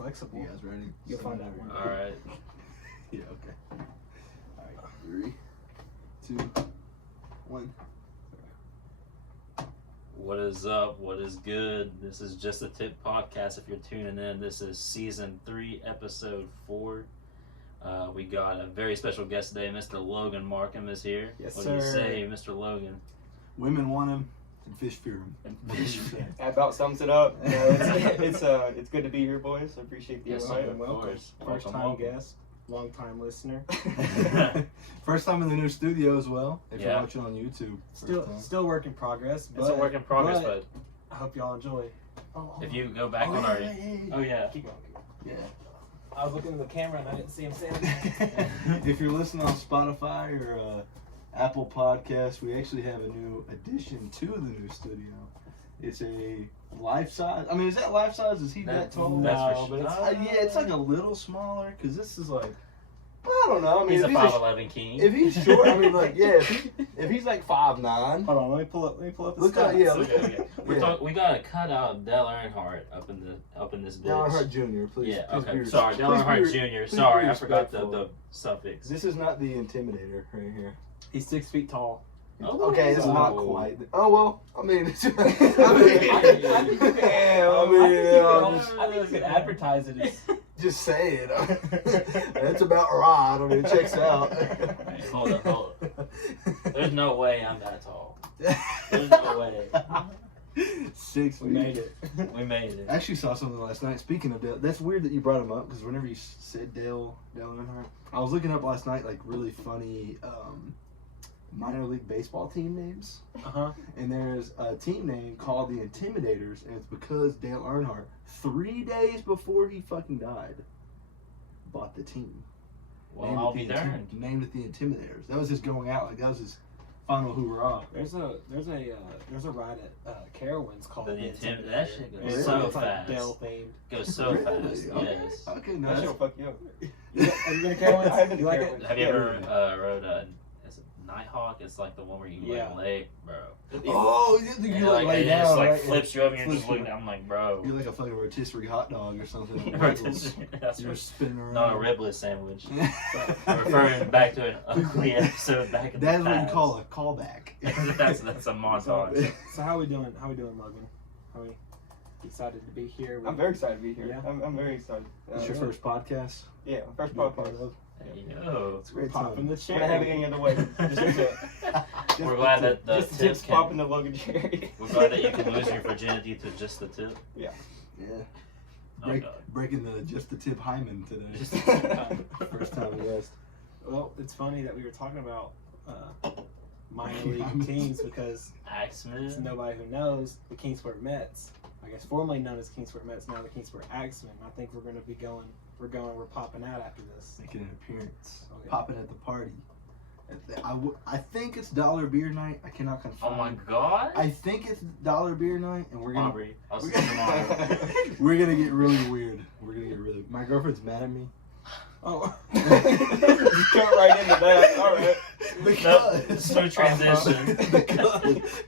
flexible. You guys ready? You'll find out one. All right. Yeah, okay. All right, 3, 2, 1. What is up? What is good? This is Just a Tip podcast. If you're tuning in, this is season 3, episode 4. We got a very special guest today. Mr. Logan Markham is here. Yes, what sir. do you say, Mr. Logan? Women want him, and fish fear him. That about sums it up. You know, it's good to be here, boys. I appreciate the Yes, invite. sir. Welcome. First Welcome, time welcome. guest, long time listener. First time in the new studio as well. If you're Yeah. watching on YouTube. First time. Still work in progress. It's a work in progress, but I hope y'all enjoy. if you go back on our... Oh, yeah. Keep going. Yeah. I was looking at the camera and I didn't see him saying anything. If you're listening on Spotify or Apple Podcasts, we actually have a new addition to the new studio. It's a life size. I mean, is that life size? Is he that tall? That's for but it's, sure. Yeah, it's like a little smaller because this is like, I don't know. I mean, He's a if 5'11" king. if he's short, I mean, like, yeah, if he's like 5'9". hold on, let me pull up the Look stats. at yeah, Okay. Yeah. We got to cut out Dale Earnhardt up in this bitch. Dale Earnhardt Jr. Please. Yeah, please okay. be Sorry, Dale please be Earnhardt Jr. please Sorry, be I forgot respectful. the suffix. This is not the Intimidator right here. He's 6 feet tall. Oh, Okay, it's so- not quite. Oh well, I mean, it's, I I think you could advertise it as. just say it. That's about right. I mean, it checks out. Hey, hold up. There's no way I'm that tall. There's no way. 6 We feet. made it. We made it. I actually saw something last night. Speaking of Dale, that's weird that you brought him up because whenever you said Dale Earnhardt, I was looking up last night like really funny minor league baseball team names. And there's a team name called the Intimidators, and it's because Dale Earnhardt, 3 days before he fucking died, bought the team. Well, I'll be darned. Named it the Intimidators. That was his going out. Like that was his final hoorah. There's a ride at Carowinds called The the Intimidator. Intimidator. That shit goes And so it's like fast. Dell themed. Goes so Really? fast. Okay. Yes. Okay, That nice. shit'll fuck you up. Have you been to Carowinds? I haven't You like been it? to Have you Yeah. ever rode a Nighthawk? It's like the one where you Yeah. like lay, bro. Oh, And you it, like lay it down, just like right? flips you up and you're Flips just looking. I'm like, bro. You're like a fucking rotisserie hot dog or something. That's You're spinning around. not a riblet sandwich. Referring back to an ugly episode back in the That's past. what you call a callback. that's a montage. So how we doing? How we doing, Logan? How we excited to be here? I'm very excited to be here. Yeah. I'm very excited. It's your first podcast. Yeah, my first You're a part podcast. of. Yo. It's a great popping time. the We're not having cherry. any other way. We're glad that the Just tip tips can. popping the Logan cherry. We're glad that you can lose your virginity to just the tip. Yeah. Oh, God. Breaking the just the tip hymen today. Just First time in West. Well, it's funny that we were talking about minor league teams because it's Axeman. nobody who knows the Kingsport Mets. I guess formerly known as Kingsport Mets, now the Kingsport Axemen. I think we're going to be going. We're popping out after this. Making an appearance. Okay. Popping at the party. I think it's dollar beer night. I cannot confirm. Oh my God. I think it's dollar beer night, and we're gonna Aubrey, I'll see you tomorrow. we're gonna get really weird. My girlfriend's mad at me. Oh, Just cut right into that. All right. Because So transition.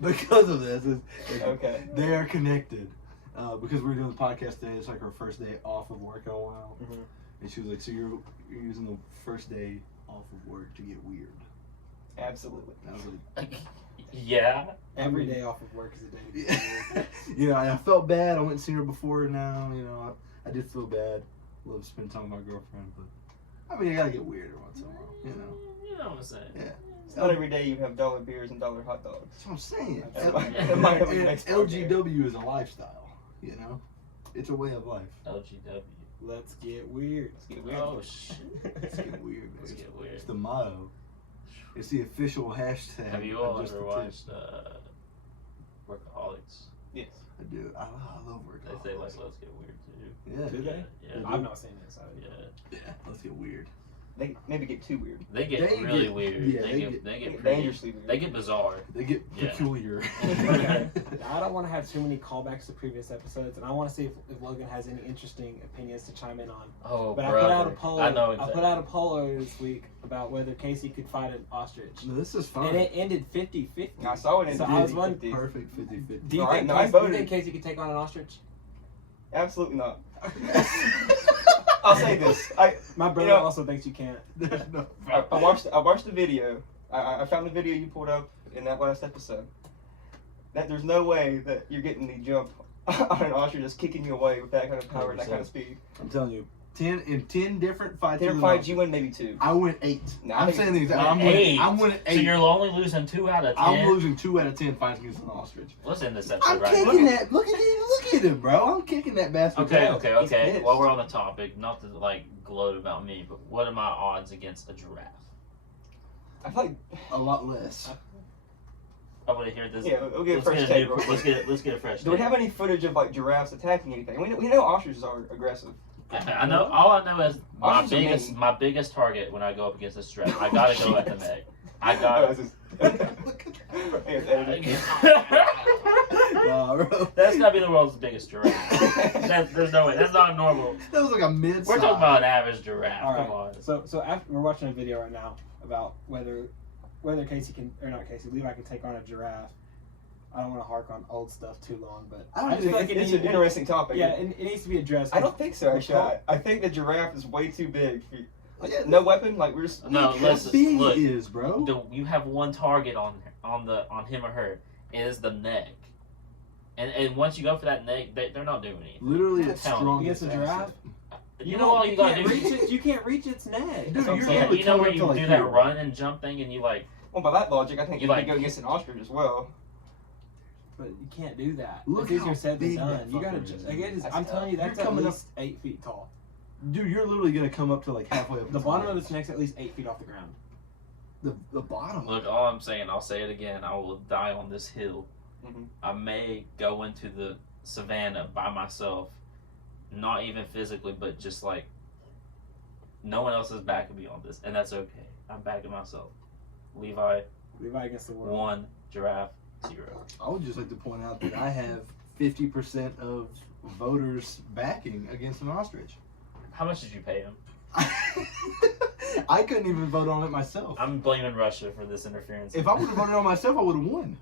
because of this, Okay. they are connected. Because we're doing the podcast today, it's like her first day off of work in a while, Mhm. and she was like, "So you're using the first day off of work to get weird?" Absolutely. And I was like, Yeah. every day off of work is a day to get yeah. You know, I felt bad. I went and seen her before. Now, you know, I did feel bad. Love to spend time with my girlfriend, but I mean, you gotta get weird every once in a while, you know. You know what I'm saying? Yeah. It's not every day you have dollar beers and dollar hot dogs. That's what I'm saying. That might be next LGW is a lifestyle, you know? It's a way of life. LGW. Let's get weird. Let's get weird. Oh shit. Let's get weird, man. Let's get weird. It's the motto. It's the official hashtag. Have you of all Just ever the Tip. watched Workaholics? Yes. I do. I love work. They say like let's get weird too. Yeah. Do they? Yeah. I've not seen it. So Yeah. Yeah. Let's get weird. They maybe get too weird. They get They really get- weird. yeah, they they get get- they They get get pretty. dangerously weird. They get bizarre. They get Yeah. peculiar. Okay. I don't want to have too many callbacks to previous episodes, and I want to see if Logan has any interesting opinions to chime in on. Oh, But brother. I put out a poll. I know I exactly. put out a poll earlier this week about whether Casey could fight an ostrich, No, this is fun. and it ended 50-50. I saw it in So I was 50. wondering- Perfect 50-50. Do you, No, I- think no, I Casey, do you voted. think Casey could take on an ostrich? Absolutely not. I'll say this. My brother also thinks you can't. There's no. I watched the video. I found the video you pulled up in that last episode. That there's no way that you're getting the jump on an ostrich just kicking you away with that kind of power and that kind of speed. I'm telling you, 10 different fights. 10 fights, you win maybe 2. I win 8. No, I'm saying the exact. Win I'm winning 8. So you're only losing 2 out of 10. I'm losing 2 out of 10 fights against an ostrich. Let's end this episode I'm right kicking now. that. Look at him, bro. I'm kicking that bastard. Okay, down. okay. pissed. While we're on the topic, not to like gloat about me, but what are my odds against a giraffe? I feel like A lot less. I want to hear this. we'll get a Let's fresh get take. a new, let's get a fresh. Do we take. have any footage of like giraffes attacking anything? We know ostriches are aggressive. I know. All I know is Ostriches are mean. my biggest target when I go up against a giraffe. I gotta go at the neck. I got. Nah, bro. That's gotta be the world's biggest giraffe. There's no way. That's not normal. That was like a mid. We're talking about an average giraffe. All right. Come on. So after we're watching a video right now about whether Casey can, or not Casey, Levi can take on a giraffe. I don't want to hark on old stuff too long, but I just feel like It's an interesting topic. Yeah, it needs to be addressed. I don't think so. Actually, I think the giraffe is way too big. No weapon. Like we're just No, How listen. big Look, it is, bro. you have one target on him or her. It is the neck. And once you go for that neck, they're not doing anything. Literally, it's Tell me. strong. Against a giraffe? You know all you gotta can't do. reach it. You can't reach its neck. Dude, That's what I'm you're saying. literally You know where coming you up to, do like, that here. run and jump thing, and you like. Well, by that logic, I think You you like- could go against an ostrich as well. But you can't do that. Look It's easier how said than big done. that You gotta. fucker is. I'm telling you, that's You're at coming least 8 feet tall. Dude, you're literally gonna come up to like halfway up. The bottom of its neck's at least 8 feet off the ground. the bottom. Look, all I'm saying, I'll say it again. I will die on this hill. Mhm. I may go into the savannah by myself, not even physically, but just like no one else is backing me on this, and that's okay. I'm backing myself. Levi Against the world. 1, giraffe 0. I would just like to point out that I have 50% of voters backing against an ostrich. How much did you pay him? I couldn't even vote on it myself. I'm blaming Russia for this interference. If I would have voted on myself, I would have won.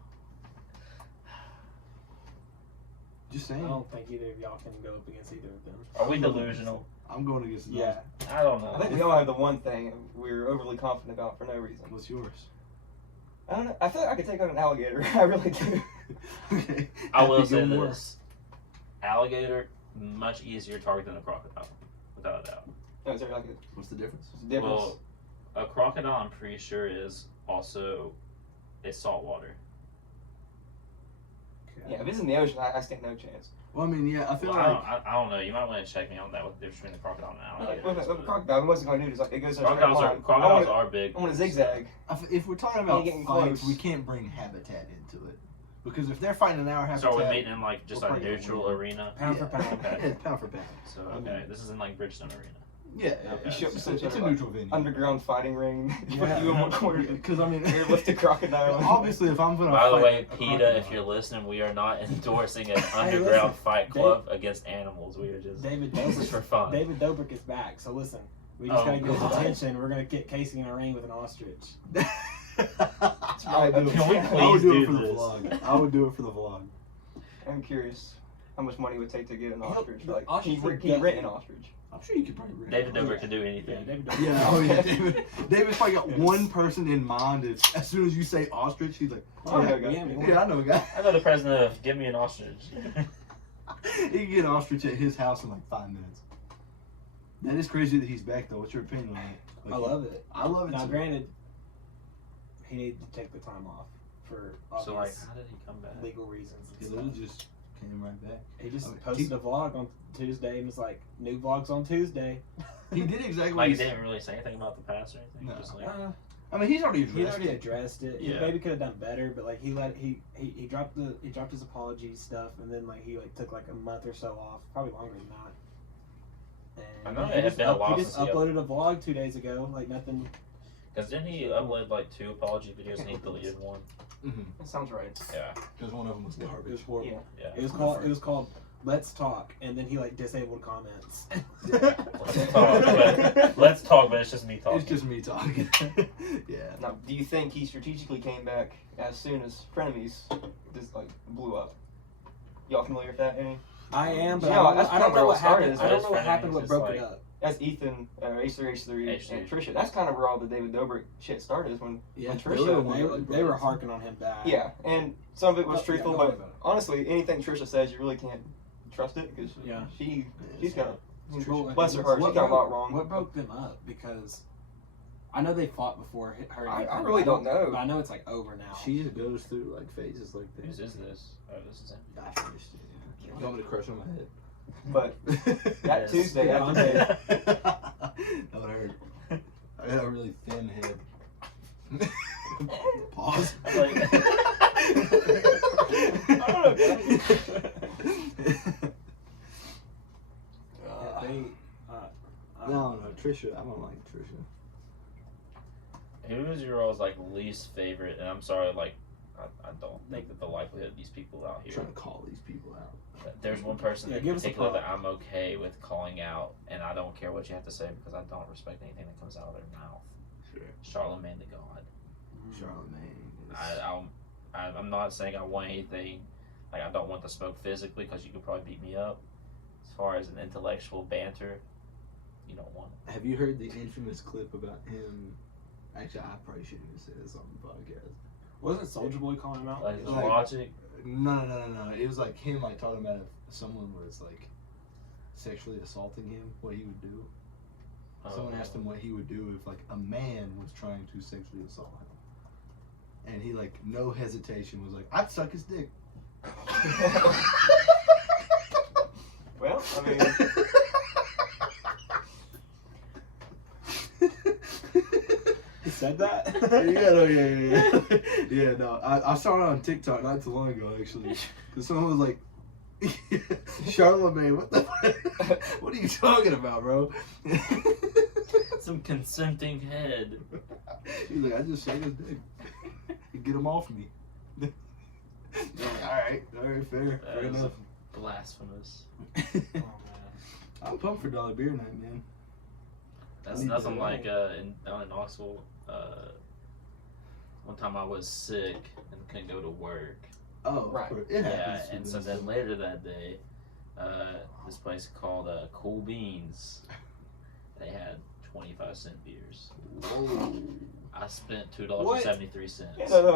Just saying. I don't think either of y'all can go up against either of them. Are we delusional? I'm going against an Yeah. I don't know. I think we all have the one thing we're overly confident about for no reason. ostrich. What's yours? I don't know. I feel like I could take on an alligator. I really do. Okay. I will Happy say Gilmore. this: alligator, much easier target than a crocodile, without a doubt. No, is there like What's the difference? a difference? Well, a crocodile, I'm pretty sure, is also a saltwater. Yeah, if it's in the ocean, I stand no chance. Well, I mean, yeah, I feel Well, like I don't know. You might want to check me on that with the difference between the crocodile and the alligator. With a crocodile, what's it going to do? Is like it goes in a straight Crocodiles line. crocodiles I are big. want to zigzag. if we're talking Ain't about getting fights, close. we can't bring habitat into it. Because if they're fighting an hour habitat... So are we meeting in like just We'll a probably neutral win. arena? Pound for pound. Okay. Yeah, pound for pound. So okay, this is in like Bridgestone Arena. Yeah, Okay. You show up to it's, some it's sort a of like neutral venue. underground fighting ring. Yeah. You in one corner. Because, I mean... You're lift a crocodile. Obviously, if I'm going to By the fight way, a PETA, crocodile- if you're listening, we are not endorsing an Hey, underground listen, fight club against animals. We are just David this is for Dobrik. fun. David Dobrik is back. So listen, we just Oh, gotta get his God. attention. We're gonna get Casey in a ring with an ostrich. I would do it. Can we I would please do do it for the this? vlog. I would do it for the vlog. I'm curious how much money it would take to get an Hell, ostrich. the Like, ostrich can would you get- rent an ostrich? I'm sure you could probably rent David it. Dobrik can do Yeah, anything. David Dobrik. Yeah, oh yeah, David. David's probably got one person in mind. It's, as soon as you say ostrich, he's like, Oh, oh, yeah, yeah, yeah. I know a guy. I know the president of Give Me an Ostrich. He can get an ostrich at his house in like 5 minutes. That is crazy that he's back though. What's your opinion on it? I love it. I love it Now, too. granted, he needed to take the time off for So like, obvious how did he come back? legal reasons He and literally stuff. just came right back. He just Okay, posted a vlog on Tuesday and was like, "New vlogs on Tuesday." He did exactly what Like, he he said. didn't really say anything about the past or anything. No. Just like, I mean, he's already He addressed already it. addressed it. He Yeah. maybe could have done better, but like he dropped his apology stuff, and then like he like took like a month or so off, probably longer than that. I And know he it had just been a while he just since he uploaded a vlog 2 days ago, like nothing. because didn't he upload like 2 apology videos and he deleted one? Mm-hmm. That sounds right. Yeah. Because one of them was It was garbage. horrible. Yeah. Yeah. It was called Let's Talk, and then he like disabled comments. Let's talk, but it's just me talking. It's just me talking. Yeah. Now, do you think he strategically came back as soon as Frenemies just like blew up? Y'all familiar with that? Any? I am, but Yeah, I that's don't know probably what what started happened. this. I don't His know what friend happened. is What just broke like- it up? That's Ethan, H3H3, H3. and Trisha. That's kind of where all the David Dobrik shit started. Is when Yeah, Trisha. They were harking on him bad. Yeah, and some of it was Yeah, truthful, go ahead but about it. honestly, anything Trisha says, you really can't trust it because Yeah. she's got Well, bless her heart, she what got a lot broke- wrong. What broke them up? Because I know they fought before her. and I Ethan, really don't know. But I know it's like over now. She just goes through like phases like Whose this. is this? Oh, this is him. I finished it. Yeah. You want me to crush on my head? But that Yes. Tuesday Yeah, after they, That would hurt. I got a really thin head. Pause. I'm like- I don't know, They, No, Trisha. I don't like Trisha. Who is your all's like least favorite? And I'm sorry, like I don't think that the likelihood of these people out I'm here. trying to call these people out. There's one person Yeah, in give us a particular that prop. I'm okay with calling out, and I don't care what you have to say because I don't respect anything that comes out of their mouth. Sure. Charlemagne the God. Charlemagne. I'm not saying I want anything. Like I don't want the smoke physically because you could probably beat me up. As far as an intellectual banter, you don't want it. Have you heard the infamous clip about him? Actually, I probably shouldn't even say this on the podcast. wasn't Soldier Boy calling him out? Like his Like- logic. No. It was like him like talking about if someone was like sexually assaulting him, what he would do. Someone asked him what he would do if like a man was trying to sexually assault him, and he like no hesitation was like, I'd suck his dick. well, I mean, He said that? Yeah, no, I saw it on TikTok not too long ago actually, because someone was like, Charlemagne, what the what are you talking about, bro? Some consenting head. He's like, I just suck his dick. Get him off me. Alright, fair That is enough. blasphemous. Oh, man. I'm pumped for Dollar Beer Night, man. That's I need nothing to- like down in Knoxville. One time I was sick and couldn't go to work. Oh, Right. It Yeah, happens. and so then later that day, this place called Cool Beans, they had 25-cent beers. Whoa. I spent $2.73. yeah, no,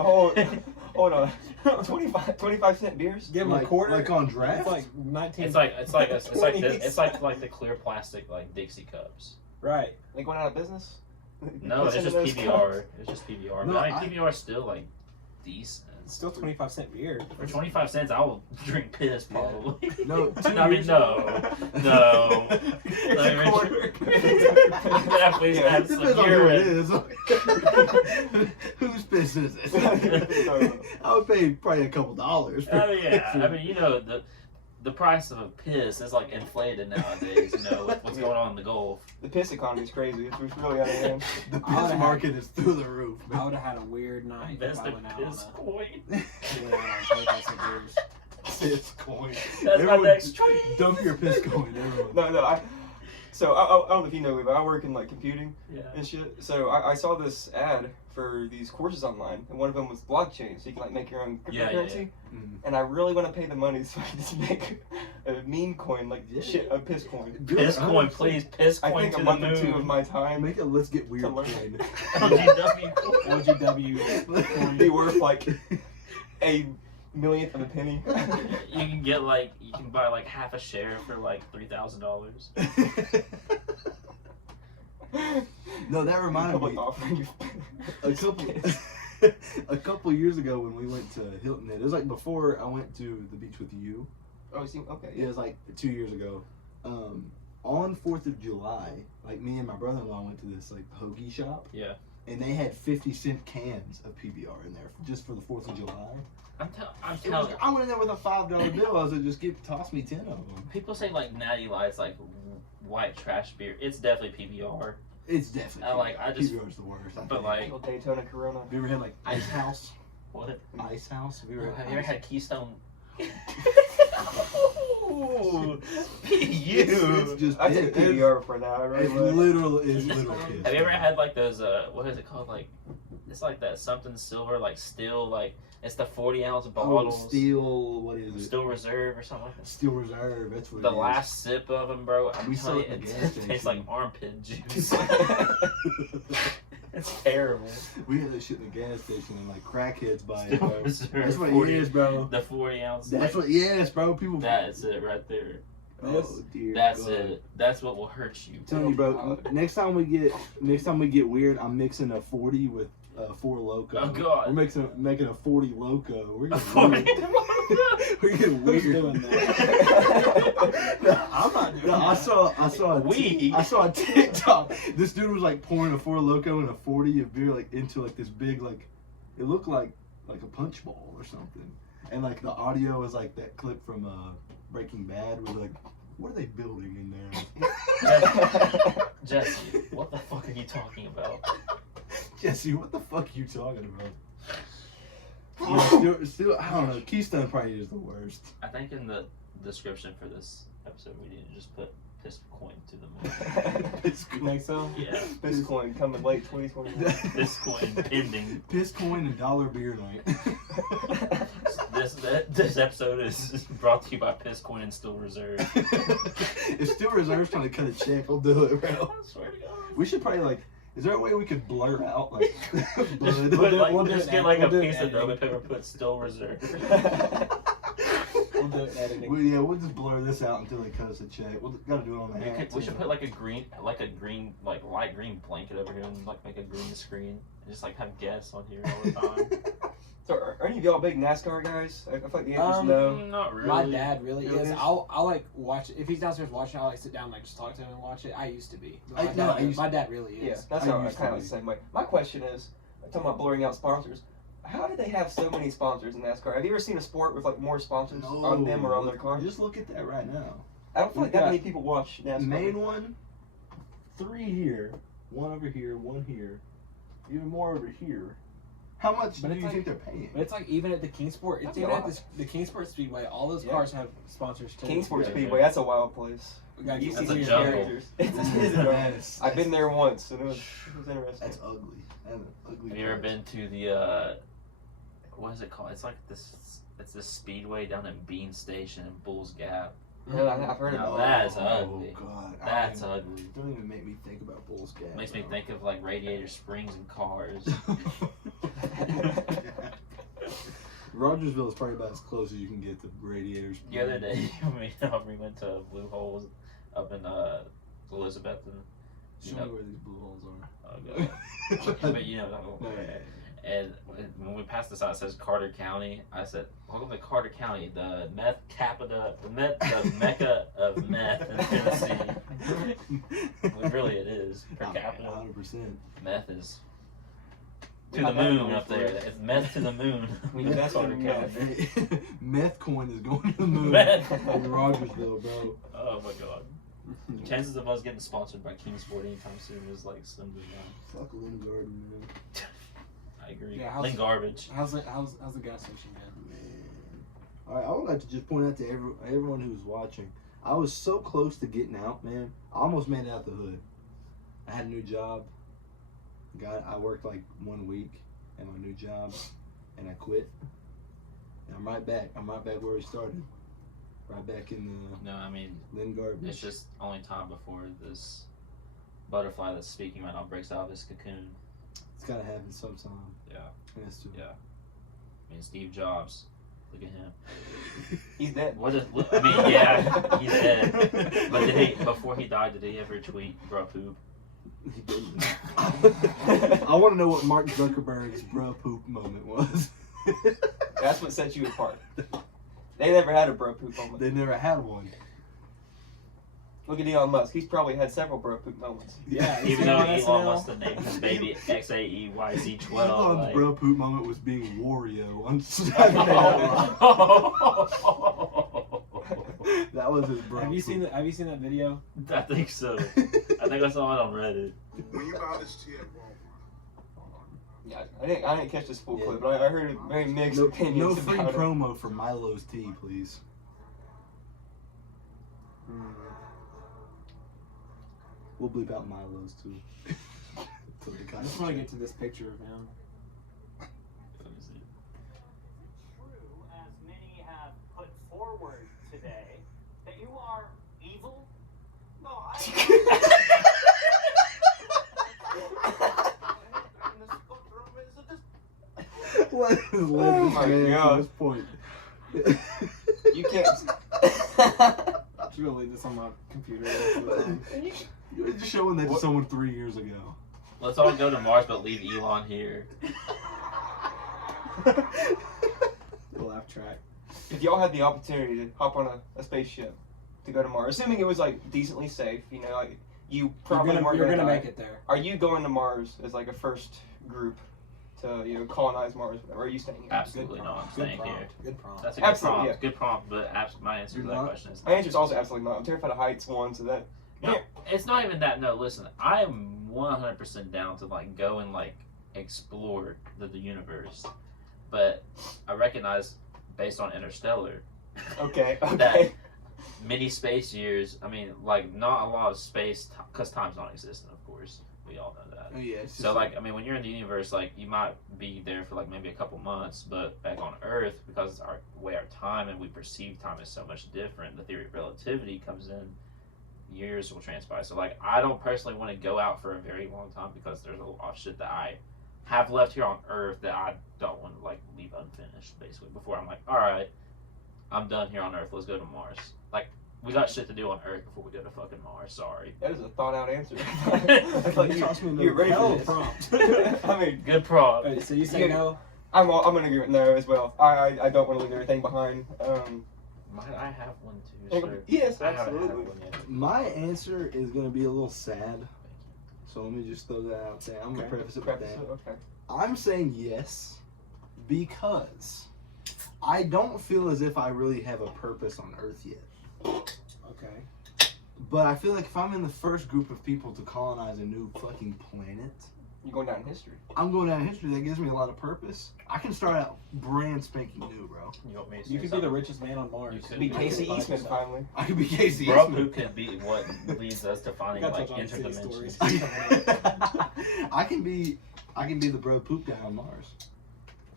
hold on, 25-cent beers. Give him a quarter. Like on draft? It's like 19. It's like Twenties. the clear plastic like Dixie cups. Right. They going out of business? No, it's Pissing in just those PBR. cups? It's just PBR. No, But I mean, I- PBR is still like decent. It's still 25-cent beer. For 25 cents, I will drink piss probably. No, I mean, no. It's a quarter. Yeah, please Yeah, add some Depends on who it urine. is. Whose piss is it? I would pay probably a couple dollars. For, Oh yeah, I mean, you know, the price of a piss is like inflated nowadays. You know, with what's going on in the Gulf. The piss economy is crazy. It's really out of hand. the I piss would've market is through the roof. I would have had a weird night if I Invested went out on piss coin. went out on 25-cent beers. Piss coin. That's my Everyone next tweet. Dump your piss coin, everyone. No. So I don't know if you know me, but I work in like computing Yeah. and shit. So I saw this ad for these courses online, and one of them was blockchain, so you can like make your own Yeah, cryptocurrency. yeah, Mm. And I really want to pay the money so I can just make a meme coin, like Yeah. shit, a piss coin. Piss coin, please. Piss I coin think to a the month or two of moon. my time Make a let's get weird To learn. coin. LGW coin. LGW. be worth like a millionth of a penny. You can get like you can buy like half a share for like $3,000. No, that reminded Public me. offering. A couple years ago when we went to Hilton Head, it was like before I went to the beach with you. Oh, you see, okay. Yeah, it was like 2 years ago. On 4th of July, like me and my brother-in-law went to this like hoagie shop. Yeah. And they had 50-cent cans of PBR in there just for the 4th of July. I'm It was, telling. I went in there with a $5 bill. I was like, just toss me 10 of them. People say like Natty Light's like white trash beer. It's definitely PBR. It's definitely I just. PBR's the worst. I But think. like, Little Daytona Corona. have you ever had like Ice House? what? Ice House? Have you ever Have you ever had Keystone? Ooh, It's just I take PBR for now. I really It's would. literal piss. Have you ever had like those? What is it called? Like It's like that something silver, like still, like it's the 40-ounce bottle. Steel. What is it? Still Reserve or something like that. Steel Reserve. That's what. The it is. last sip of them, bro. We I'm saw telling you, it in the it gas tastes like station. armpit juice. It's terrible. We had that shit in the gas station and like crackheads buy it, Still bro. Reserve That's what 40 it is, bro. The 40-ounce. That's like, what. Yes, bro. People. That's it right there. Oh dear. That's God. it. That's what will hurt you. I'm telling you, bro. Next time we get weird, I'm mixing a 40 with 4 Loco. Oh, God. We're making a 40 Loco. We're A getting 40. weird. We're getting weird. Who's doing that? No, I'm not. No, I saw a TikTok. This dude was like pouring a 4 Loco and a 40 of beer like into like this big like, it looked like a punch bowl or something, and like the audio was like that clip from Breaking Bad where like, what are they building in there? Jesse, what the fuck are you talking about? Jesse, what the fuck are you talking about? Yeah, still, I don't know. Keystone probably is the worst. I think in the description for this episode we need to just put piss coin to the moon. Piss You coin. think so? Yeah, Bitcoin coming late 2021. piss coin pending. Piss coin and dollar beer night. This episode is brought to you by Piss Coin and Still Reserve. If Still Reserve's trying to cut a check, I'll do it, bro. I swear to God. We should probably like. Is there a way we could blur out like? Just, blood? put, like, we'll do just it get now. like We'll a do it piece of editing. Adobe paper, put Still Reserve. We'll do it editing. We'll just blur this out until they cut us a check. We'll gotta do it on the hat. We should put like a green, like light green blanket over here and like make a green screen and just like have guests on here all the time. So, are any of y'all big NASCAR guys? I feel like the answer's no. Not really. My dad really Really is. is? I'll like watch it. If he's downstairs watching, I'll like sit down and like just talk to him and watch it. I used to be. But my dad really Yeah, is. that's I how I used to kind of be. the same way. My question is, talking about blurring out sponsors, how did they have so many sponsors in NASCAR? Have you ever seen a sport with like more sponsors on them or on their car? Just look at that right now. I don't feel like We've that got many people watch NASCAR. Main one, 3 here, 1 over here, 1 here, even more over here. How much But do it's you like- think they're paying? But it's like even at the Kingsport, it's That's even a at lot. the Kingsport Speedway. All those Yeah. cars have sponsors too. Kingsport Yeah. Speedway, that's a wild place. We gotta You get see That's a these jungle. characters. It's a That's- jungle. I've been there once, and it was interesting. That's ugly. That's an ugly. Have you ever place. been to the what is it called? It's like this. It's this speedway down at Bean Station in Bulls Gap. Yeah, I've heard Now of that's Oh, ugly. God. That's I ugly. don't even make me think about Bulls Gap. Makes me bro. think of like Radiator Springs and cars. Rogersville is probably about as close as you can get to Radiators. The other day we went to Blue Holes up in Elizabeth and Show me where these blue holes are. oh, God. But you know. Yeah. And when we passed this out, it says Carter County. I said, "Welcome to Carter County, the meth capital, the mecca of meth in Tennessee." Well, really, it is per capita. 100%. Meth is We to the got that moon going up for there. us. It's meth to the moon. We know that's Carter what we County. got. Meth coin is going to the moon Meth. in Rogersville, bro. Oh my God! Chances of us getting sponsored by Kingsport anytime soon is like slim to none. Fuck Lynn Garden, man. I agree. Yeah, Lynn garbage. How's the gas station, man? Man. Alright, I would like to just point out to everyone who's watching, I was so close to getting out, man. I almost made it out the hood. I had a new job. I worked like 1 week at my new job, and I quit. And I'm right back. I'm right back where we started. Right back in the No, I mean Lynn garbage. it's just only time before this butterfly that's speaking right now breaks out of his cocoon. It's gotta happen sometime. Yeah. Has to. Yeah. I mean, Steve Jobs. Look at him. He's dead. What is? I mean, yeah, he's dead. But did he? Before he died, did he ever tweet "bro poop"? He didn't. I want to know what Mark Zuckerberg's bro poop moment was. That's what sets you apart. They never had a bro poop moment. They never had one. Look at Elon Musk. He's probably had several bro poop moments. Yeah, Even though on Elon SNL. wants to name his baby XAEYZ12. Elon's Like, bro poop moment was being Wario on Saturday Night Live. That was his bro. Have you poop. seen Have you seen that video? I think so. I think I saw it on Reddit. When you buy this tea at Walmart, Yeah, I didn't catch this full Yeah. clip, but I heard very mixed No opinions free about it. promo for Milo's tea, please. We'll bleep out Milo's too. I just want to get to this picture of him. forward today that you are evil? No, I. What has led Oh this my man God. to this point? You can't. You gonna leave this on my computer the rest of the time? You were just showing that to someone 3 years ago. Let's all go to Mars, but leave Elon here. The laugh track. If y'all had the opportunity to hop on a spaceship to go to Mars, assuming it was like decently safe, you know, like you probably weren't You're gonna die. make it there. Are you going to Mars as like a first group to colonize Mars? Or are you staying here? Absolutely not. I'm staying Good here. prompt. Good prompt. That's a good Absolutely, prompt. yeah. Good prompt, but my answer to You're that not? question is My answer is also absolutely not. I'm terrified of heights, one, so that. no. It's not even that. No, listen. I am 100% down to like go and like explore the universe, but I recognize based on Interstellar Okay, okay. that many space years. I mean, like not a lot of space because time's non-existent. Of course, we all know that. Oh yeah. It's So like, I mean, when you're in the universe, like you might be there for like maybe a couple months, but back on Earth, because our way our time and we perceive time is so much different, the theory of relativity comes in. Years will transpire. So like, I don't personally want to go out for a very long time because there's a lot of shit that I have left here on Earth that I don't want to like leave unfinished. Basically, before I'm like, all right, I'm done here on Earth. Let's go to Mars. Like, we got shit to do on Earth before we go to fucking Mars. Sorry. That is a thought out answer. I thought you're ready for this. prompt. I mean, Good prompt. Wait, so you say Yeah. no? I'm gonna agree with no as well. I don't want to leave everything behind. Might I have one too, sir? Yes, I haven't had absolutely. one yet. My answer is gonna be a little sad. So let me just throw that out there. I'm gonna Okay. preface it with Preface that. it, okay. I'm saying yes because I don't feel as if I really have a purpose on Earth yet. Okay. But I feel like if I'm in the first group of people to colonize a new fucking planet, You're going down in history. I'm going down in history. That gives me a lot of purpose. I can start out brand spanking new, bro. You want me to You say could be something? the richest man on Mars. You could Be be Casey Find Eastman yourself. finally. I could be Casey Bro, Eastman. who could be what leads us to finding We gotta like touch on city interdimensions. stories. I can be the bro poop guy on Mars.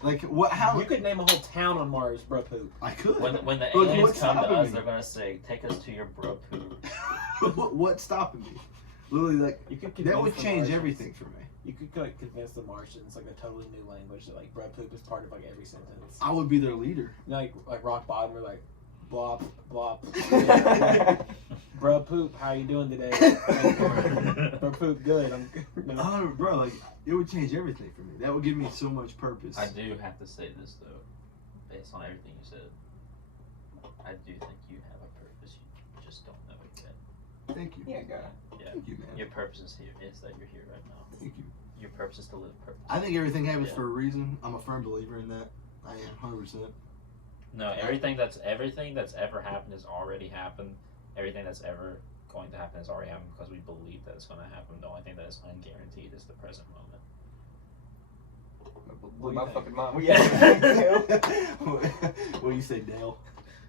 Like what? How? You could name a whole town on Mars, bro poop. I could. When the But aliens what's come to stopping us, me? they're gonna say, "Take us to your bro poop." What's stopping me? Literally, like You could that convince would the change Martians. everything for me. You could like convince the Martians like a totally new language that like bro poop is part of like every sentence. I would be their leader. You know, like rock bottom, we're like blop blop. Yeah, bro poop, how you doing today? Bro poop, good. I'm good. No. Oh, bro, like it would change everything for me. That would give me so much purpose. I do have to say this though, based on everything you said. I do think you have a purpose. You just don't know it yet. Thank you. Yeah, God. Yeah. Thank you, man. Your purpose is here. Is that you're here right now. Thank you. Your purpose is to live purpose. I think everything happens Yeah. for a reason. I'm a firm believer in that. I am 100%. No, everything that's ever happened has already happened. Everything that's ever going to happen has already happened because we believe that it's going to happen. The only thing that is unguaranteed is the present moment. Blew do my you think? fucking mind. Well, yeah. What do you say, Dale?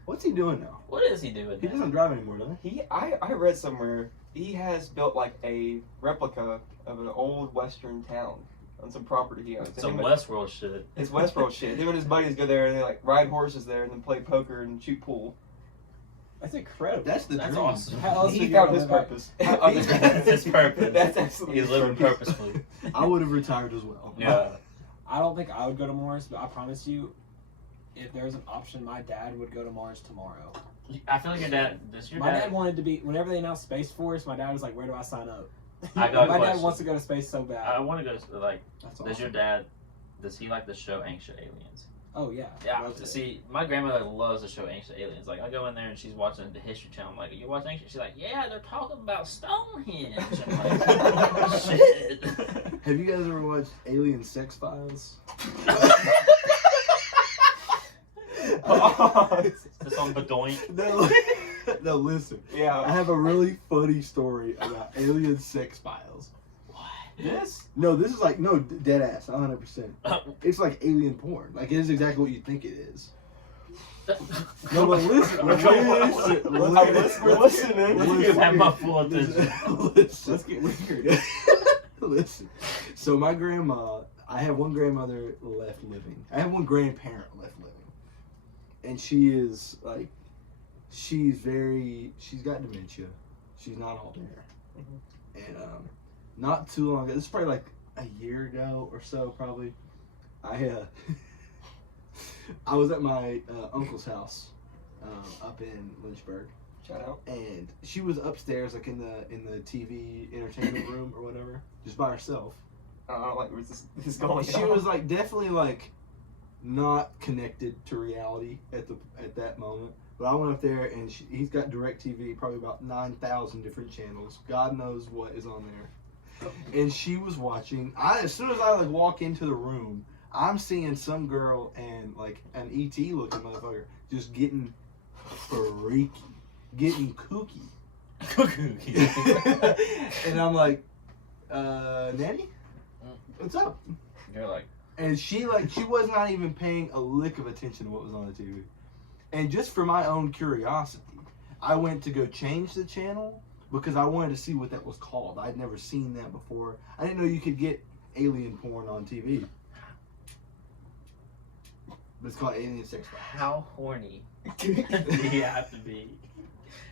What's he doing now? What is he doing? He now? doesn't drive anymore, does he? I read somewhere he has built like a replica of an old western town on some property he owns. Some Him and- Westworld shit. It's Westworld shit. Him and his buddies go there and they like ride horses there and then play poker and shoot pool. That's incredible. That's the That's dream. awesome. How else He would you found wanna his live purpose. That's his purpose. That's absolutely He's his living purpose. purposefully. I would have retired as well. Yeah. I don't think I would go to Mars, but I promise you, if there's an option, my dad would go to Mars tomorrow. I feel like your dad. Does your My dad? dad wanted to be. Whenever they announced Space Force, my dad was like, "Where do I sign up?" I got a my dad question. wants to go to space so bad. I want to go. Like, That's does your dad? Does he like the show Ancient Aliens? Oh yeah. Yeah. Loves it. See, my grandmother loves the show Ancient Aliens. Like, I go in there and she's watching the History Channel. I'm like, you watch Ancient? She's like, yeah, they're talking about Stonehenge. I'm like, oh, shit. Have you guys ever watched Alien Sex Files? Is this on Bedoink? No, no, listen. I Yeah. have a really funny story about Alien Sex Files. This? No, this is like, no, dead ass, 100%. It's like alien porn. Like, it is exactly what you think it is. No, but listen. We're listening. Let's give him my full attention. Listen. Let's get weird. Listen. So my grandma, I have one grandmother left living. I have one grandparent left living. and she is like, she's got dementia. She's not all there. And not too long ago, this is probably like a year ago or so, probably. I was at my uncle's house up in Lynchburg. Shout out. And she was upstairs, like in the TV entertainment room or whatever, just by herself. I don't like where's this is going. She was like definitely like not connected to reality at that moment. But I went up there and he's got DirecTV, probably about 9,000 different channels. God knows what is on there. And she was watching. As soon as I like walk into the room, I'm seeing some girl and like an ET looking motherfucker just getting freaky, getting kooky. And I'm like, Nanny, what's up? You're like, And she was not even paying a lick of attention to what was on the TV. And just for my own curiosity, I went to go change the channel because I wanted to see what that was called. I'd never seen that before. I didn't know you could get alien porn on TV. But it's called Alien Sex Files. how horny do you have to be?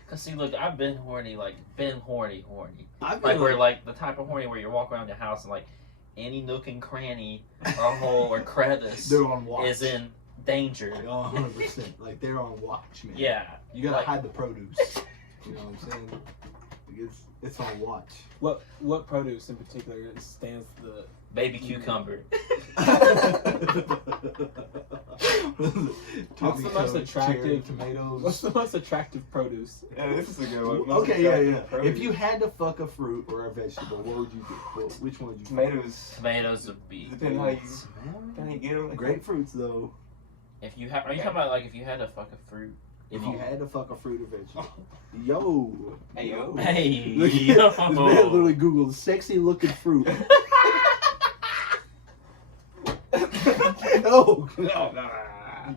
Cause see, look, I've been horny, like horny. I've Like been where like the type of horny where you walk around your house and like any nook and cranny or hole or crevice they're on watch. is in danger. Like, 100%. Like they're on watch, man. Yeah. You gotta like- hide the produce. You know what I'm saying? Like it's on watch. What produce in particular stands the Baby cucumber. What's the most attractive tomatoes? What's the most attractive produce? Yeah, this is a good one. Okay, yeah. If you had to fuck a fruit or a vegetable, what would you get? Which one would you? Tomatoes. Tomatoes would be. Depending how you Man, get them. grapefruits though. If you have, are you talking about like if you had to fuck a fruit? If you had to fuck a fruit or vegetable, yo, Hey, yo. Hey, Look at yo. this man literally Googled sexy looking fruit. No. You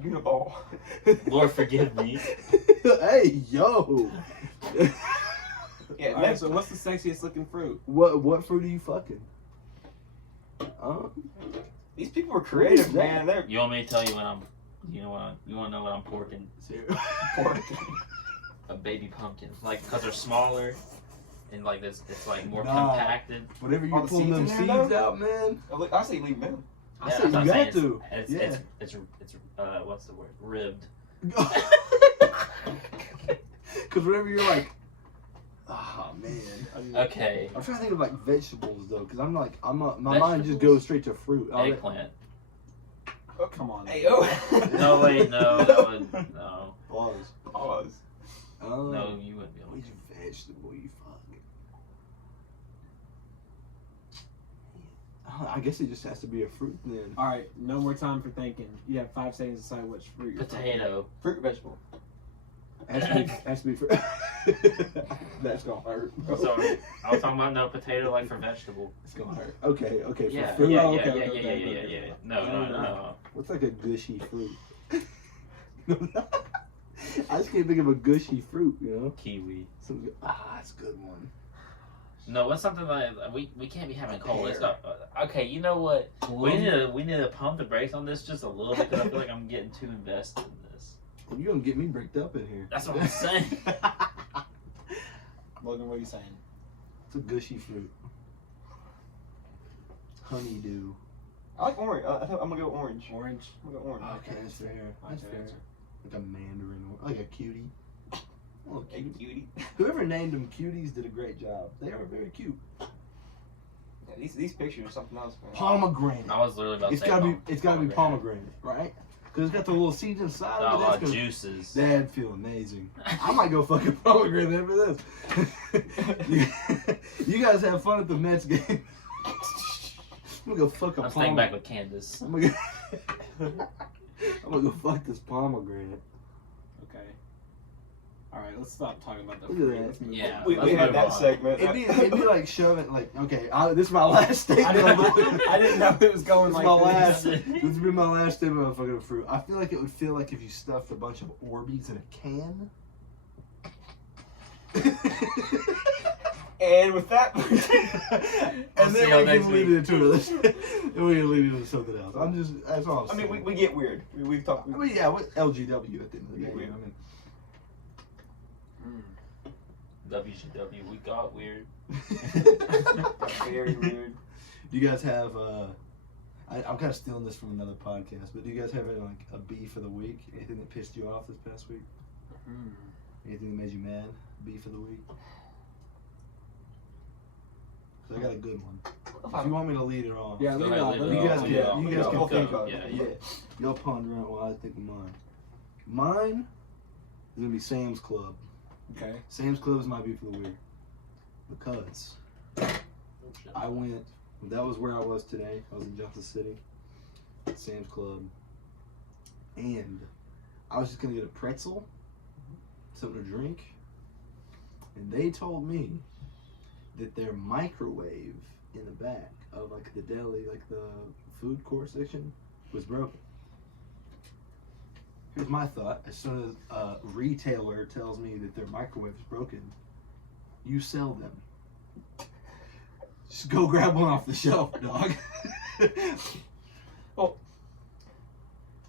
get a ball. Lord forgive me. Hey, yo. Yeah, Alright, so what's the sexiest looking fruit? What fruit are you fucking? these people are creative, What is man. They're You want me to tell you what I'm? You know what? You want to know what I'm porking? pork. A baby pumpkin, like because they're smaller, and like this, it's like more Nah. compacted. Whenever All you're the pulling them seeds in there, seeds out, man. I say leave them. I Yeah, say that's what you I'm got saying. to. It's what's the word? Ribbed. Because whenever you're like, oh man. Okay. I'm trying to think of like vegetables though, because my mind just goes straight to fruit. Eggplant. Oh, come on. Hey, yo. No, wait, no, that would, no. Pause. Pause. No, you wouldn't be able Which to. vegetable you fuck? I guess it just has to be a fruit then. Alright, no more time for thinking. You have 5 seconds to decide which fruit you're Potato. Fruit or vegetable? Has to be fruit. That's gonna hurt. So I was talking about no potato, like for vegetable. It's gonna hurt. Okay. For Yeah, fruit. yeah, Oh, yeah, okay, yeah, okay, yeah, okay, yeah, okay. yeah, yeah. No. What's like a gushy fruit? I just can't think of a gushy fruit, you know? Kiwi. That's a good one. No, what's something like we can't be having cold. It's Pear. not okay. You know what? We Plum? need to pump the brakes on this just a little bit because I feel like I'm getting too invested in this. Well, you're gonna get me bricked up in here. That's what I'm saying. Logan, what are you saying? It's a gushy fruit. Honeydew. I like orange. I think I'm gonna go orange. Orange? I'm gonna go orange. Okay, that's fair. That's Okay, fair. answer. Like a mandarin, like a cutie. Oh, Hey, cute. cutie. Whoever named them cuties did a great job. They are very cute. Yeah, these pictures are something else, man. Pomegranate. I was literally about to It's say gotta be pomegranate, right? Because it's got the little seeds inside of it. Oh, That's gonna, juices. that'd feel amazing. I might go fucking pomegranate after this. You guys have fun at the Mets game. I'm gonna go fuck a I'm staying back pomegranate. with Candace. I'm gonna go fuck this pomegranate. Okay. Alright, let's stop talking about the Look at fruit. that. Let's move Yeah. on. We Let's had move that on. segment. It'd be like shoving, like, okay, this is my last statement. I didn't know it was going This is like my this. last. This would be my last statement on fucking fruit. I feel like it would feel like if you stuffed a bunch of Orbeez in a can. And with that, And see then y'all we next can lead it into another shit. And we can lead it into something else. That's all I'm I saying. mean, we get weird. We've talked. I mean, yeah, with LGW at the end of the We day. get weird. I mean, WGW, we got weird. Very weird. Do you guys have? I'm kind of stealing this from another podcast, but do you guys have any, like a beef of the week? Anything that pissed you off this past week? Anything that made you mad? Beef of the week? 'Cause I got a good one. If you want me to lead it off, Yeah, leave it on. You guys can. Yeah, You guys we'll can think go. of it. Yeah. Y'all ponder on it while I think of mine. Mine is gonna be Sam's Club. Okay. Sam's Club is my beef of the week because I went. That was where I was today. I was in Johnson City, at Sam's Club, and I was just gonna get a pretzel, something to drink, and they told me that their microwave in the back of like the deli, like the food court section, was broken. Here's my thought: as soon as a retailer tells me that their microwave is broken, you sell them. Just go grab one off the shelf, dog.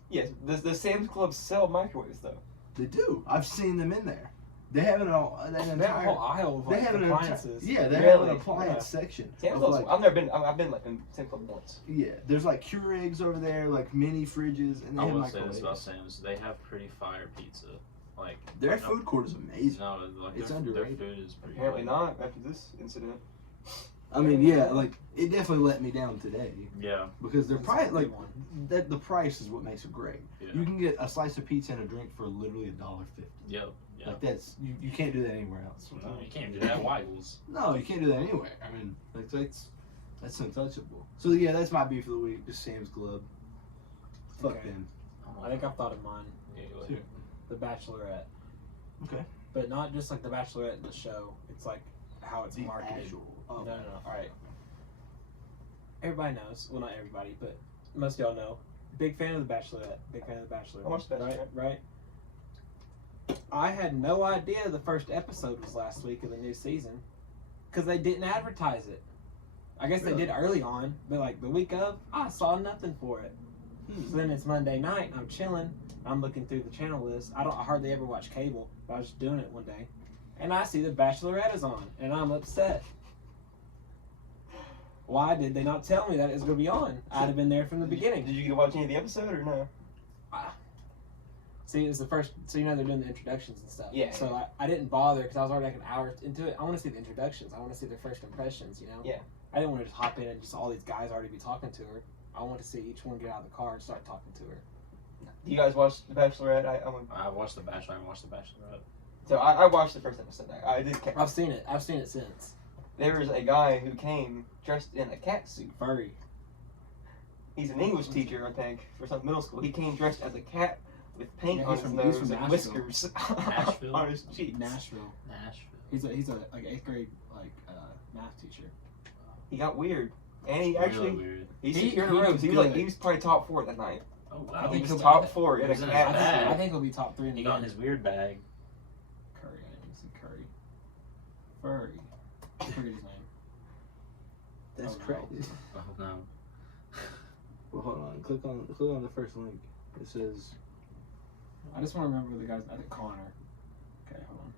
Yes, the Sam's Club sell microwaves though. They do. I've seen them in there. They have an They have a whole aisle of They like have an appliances. yeah, they have an Really? appliance section. Sam's of, Club. like, I've never been. I've been like in Sam's Club once. yeah, there's like Keurigs over there, like mini fridges, and they I have will say microwaves. this about Sam's. They have pretty fire pizza. Like Their no- food court is amazing. No, like It's their underrated. food is pretty Apparently good. not after this incident. I mean, yeah, like it definitely let me down today Yeah. because their That's price, a like good one. that, the price is what makes it great. Yeah. You can get a slice of pizza and a drink for literally $1.50. Yep. Yeah. Like that's you can't do that anywhere else. No, you can't do that at Weigels. No, you can't do that anywhere. I mean, like that's untouchable. So yeah, that's my beef of the week. Just Sam's Club. Fuck Okay. them. I think I've thought of mine. Yeah, go Sure. ahead. The Bachelorette. Okay. But not just like the Bachelorette in the show. It's like how it's The marketed. actual. No, Oh. no, no. All right. Everybody knows. Well, not everybody, but most of y'all know. Big fan of the Bachelorette. Big fan of the Bachelor. I watched The Bachelorette. Right. I had no idea the first episode was last week of the new season because they didn't advertise it. I guess they Really? did early on, but like the week of, I saw nothing for it. So then it's Monday night, and I'm chilling. I'm looking through the channel list. I hardly ever watch cable, but I was just doing it one day, and I see the Bachelorette is on, and I'm upset. Why did they not tell me that it was going to be on? I'd have been there from the beginning. Did you get to watch any of the episode or no? See, it was the first. So you know they're doing the introductions and stuff. Yeah. So I didn't bother because I was already like an hour into it. I want to see the introductions. I want to see their first impressions. You know. Yeah. I didn't want to just hop in and just all these guys already be talking to her. I want to see each one get out of the car and start talking to her. Do you guys watch The Bachelorette? I watched The Bachelor. I haven't watched The Bachelorette. So I watched the first episode. I did. I've seen it. I've seen it since. There was a guy who came dressed in a cat suit. Furry. He's an English teacher, I think, for some middle school. He came dressed as a cat with paint Yeah, on he's his from- he's nose from and Nashville. whiskers Nashville? on his cheeks. Nashville. Nashville. He's a like 8th grade like math teacher. He got weird, and he Really actually weird. he He- secured he rooms. was He was like good. he was probably top 4 that night. Oh I wow. think He was he'll- top 4 in he a was in his cat bag. I suit. think he'll be top 3 in the He got in game. his weird bag. Curry. I didn't see Curry. Furry. I forget his name. That's Oh, no. crazy. Oh no. Well, hold on. Click on the first link. It says I just want to remember the guy's. I think Connor. Okay, hold on.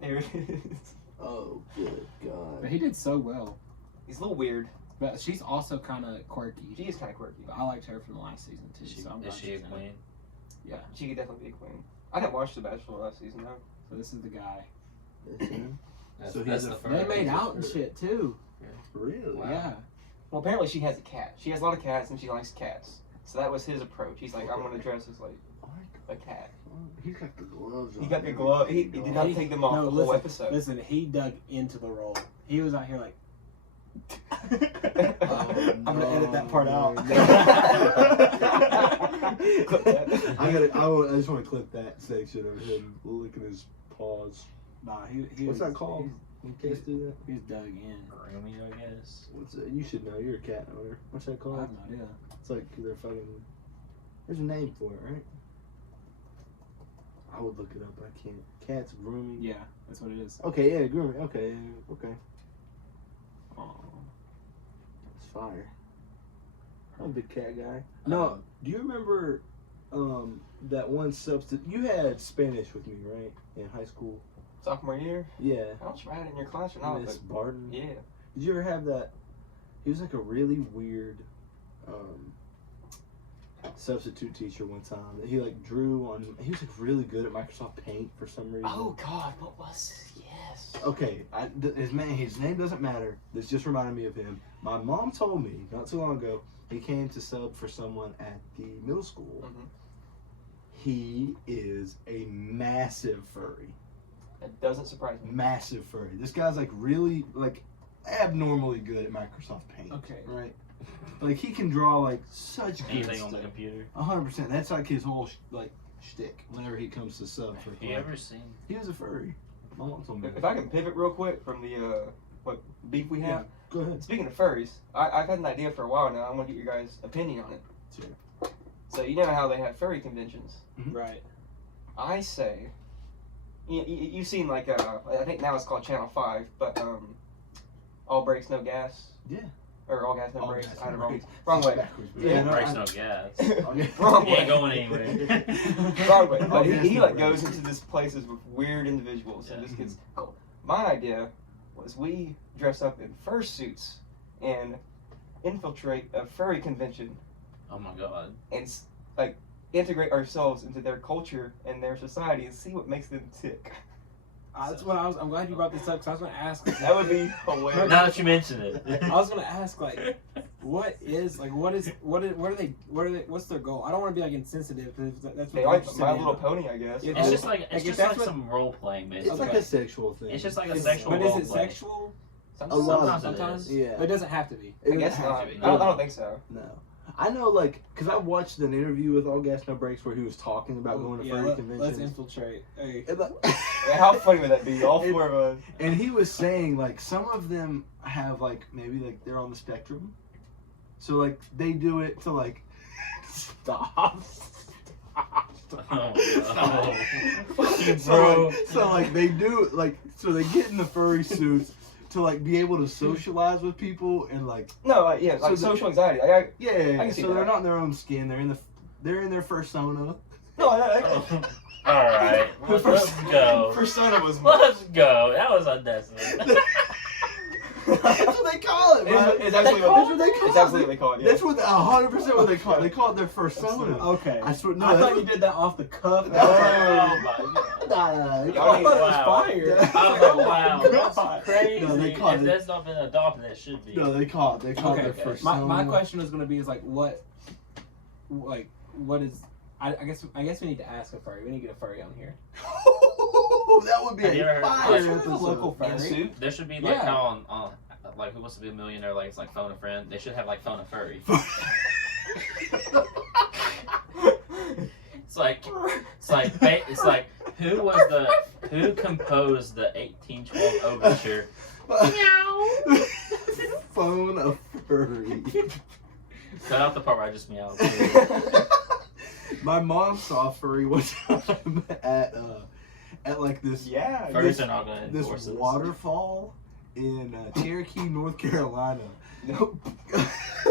There it is. Oh, good God. But he did so well. He's a little weird. But she's also kind of quirky. She is kind of quirky. But I liked her from the last season too. Is she, so I'm is glad she a she's in it. queen? Yeah. She could definitely be a queen. I didn't watch The Bachelor last season though. So this is the guy. That's him? That's, So that's he's the a- They first. made out and shit too. Really? Wow. Yeah. Well, apparently she has a cat. She has a lot of cats and she likes cats. So that was his approach. He's like, I'm gonna dress as like a cat. He's got the gloves on. He got the glove. He did not He- take them off no, the listen, whole episode. Listen, he dug into the role. He was out here like, Oh, I'm gonna edit that part out. Clip that. I just want to clip that section of him licking his paws. nah, he What's was, that called? You can't do that. He was dug in. Roomy, I guess. What's it? You should know. You're a cat owner. What's that I called? have no idea. It's like they're fucking. There's a name for it, right? I would look it up. I can't. Cats grooming. Yeah, that's what it is. Okay. Yeah. Grooming. Okay. Okay. fire. I'm a big cat guy. No, do you remember that one substitute? You had Spanish with me, right, in high school? Sophomore year? Yeah. I don't know if I had it in your class or not, Miss but Barton. yeah. Did you ever have that? He was like a really weird substitute teacher one time. That he like drew on. He was like really good at Microsoft Paint for some reason. Oh God, what was it? Yes. Okay, his name doesn't matter. This just reminded me of him. My mom told me not too long ago he came to sub for someone at the middle school. Mhm. He is a massive furry. That doesn't surprise me. Massive furry. This guy's like really like abnormally good at Microsoft Paint. Okay. Right. Like he can draw like such good Anything on the stuff. computer. 100%. That's like his whole like shtick. Whenever he comes to sub for. Have you ever seen? He was a furry. My mom told me. If I can pivot real quick from the what beef we have. Yeah. Go ahead. Speaking of furries, I've had an idea for a while now. I want to get your guys' opinion on it. Sure. So you know how they have furry conventions. Right. I say, you've seen like I think now it's called Channel 5, but All Brakes No Gas. Yeah. Or All Gas No All Brakes. gas, I had it no wrong. brakes. Wrong way. Backwards, but Yeah, no, Brakes I- no gas. Okay. Wrong He ain't way. going anywhere. Wrong way. But All gas, he no like brakes. goes into these places with weird individuals and Yeah. just gets cool. My idea was we dress up in fursuits and infiltrate a furry convention Oh my god. and like integrate ourselves into their culture and their society and see what makes them tick. That's what I'm glad you brought this up because I was going to ask. That would be hilarious. Now that you mention it. I was going to ask like, what's their goal? I don't want to be like insensitive because that's what They they're like interested My in. Little Pony, I guess. Yeah, It's just like Like, it's if just that's like what- some role playing, It's basically. like a sexual thing. It's just like a Is- sexual But role is it play. sexual? A lot of Sometimes. Yeah. But it doesn't have to be. It I guess doesn't not. have to be. I don't think so. No. I know, like, because I watched an interview with All Gas No Brakes where he was talking about going to furry Let's conventions. infiltrate. Hey. And, like- Man, how funny would that be? All four of us. and he was saying, like, some of them have, like, maybe, like, they're on the spectrum. So, like, they do it to, like, stop. So, like, they do, like, so they get in the furry suits to, like, be able to socialize with people and, like, No, yeah, like So social anxiety. Like, yeah, I can see so they're that. not in their own skin. They're in their fursona. Alright, let's go. Persona was. Let's go. That was unnecessary. That's what they call it, man. It's absolutely That's what they call It's it. absolutely what they call it. Yeah. That's what 100% what they call it. They call it their fursona. Okay. I swear, no, I that's thought you what- did that off the cuff. No. Oh my god. Nah, I thought it was Wow. fire. I was like, Oh my wow, God. that's crazy. No, they call If it- that's not been adopted, that should be. No, they call it their Okay. fursona. My question is going to be is like what is I guess we need to ask a furry. We need to get a furry on here. That would be Have you ever a heard- fire Let's find a episode. local In a furry. suit? There should be like Yeah. how on like Who Wants to Be a Millionaire, like it's like phone a friend. They should have like phone a furry. It's like who composed the 1812 overture? Phone a furry. Cut out the part where I just meowed. My mom saw a furry one time at like this Yeah. Furries are not going to this enforce this. waterfall in Cherokee, North Carolina. Nope.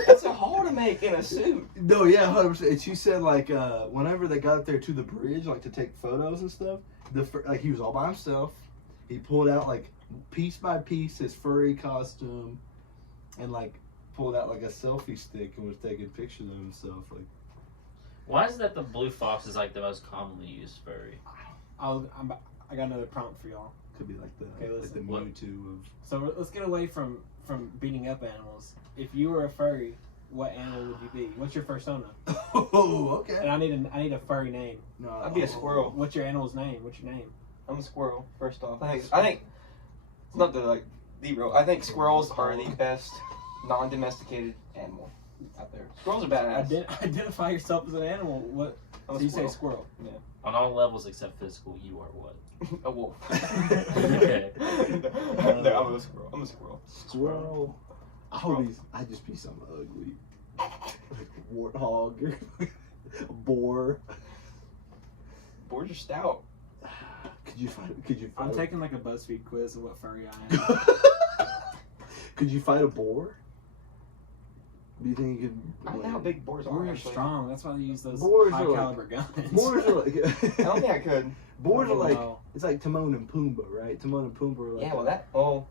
That's a hole to make in a suit. No, yeah, 100%. And she said like whenever they got up there to the bridge, like to take photos and stuff, like he was all by himself. He pulled out like piece by piece his furry costume, and like pulled out like a selfie stick and was taking pictures of himself. Like, Why is that the blue fox is like the most commonly used furry? I got another prompt for y'all. could be like the Okay, like the listen. What? Mewtwo of. So let's get away from beating up animals. If you were a furry, what animal would you be? What's your persona? Oh, okay. And I need a furry name. No, I'd be a squirrel. What's your animal's name? What's your name? I'm a squirrel. First off, I think it's not the like derail. I think squirrels are the best non-domesticated animal out there. Squirrels are badass. Identify yourself as an animal. What? I'm a So you say squirrel. squirrel. On all levels except physical, you are what? A wolf. Okay. No, I'm a squirrel. I'm a squirrel. Squirrel. I'd just be something ugly. Like a warthog or a boar. Boars are stout. Could you I'm fight taking like a BuzzFeed quiz of what furry I am. Could you fight a boar? Do you think you could? I don't know how big boars are. Boars are Actually, strong. That's why they use those Boars high are like- caliber guns. Boars are like. I don't think I could. Boars are like. Wow. It's like Timon and Pumbaa, right? Timon and Pumbaa are like. Yeah, well that. Oh,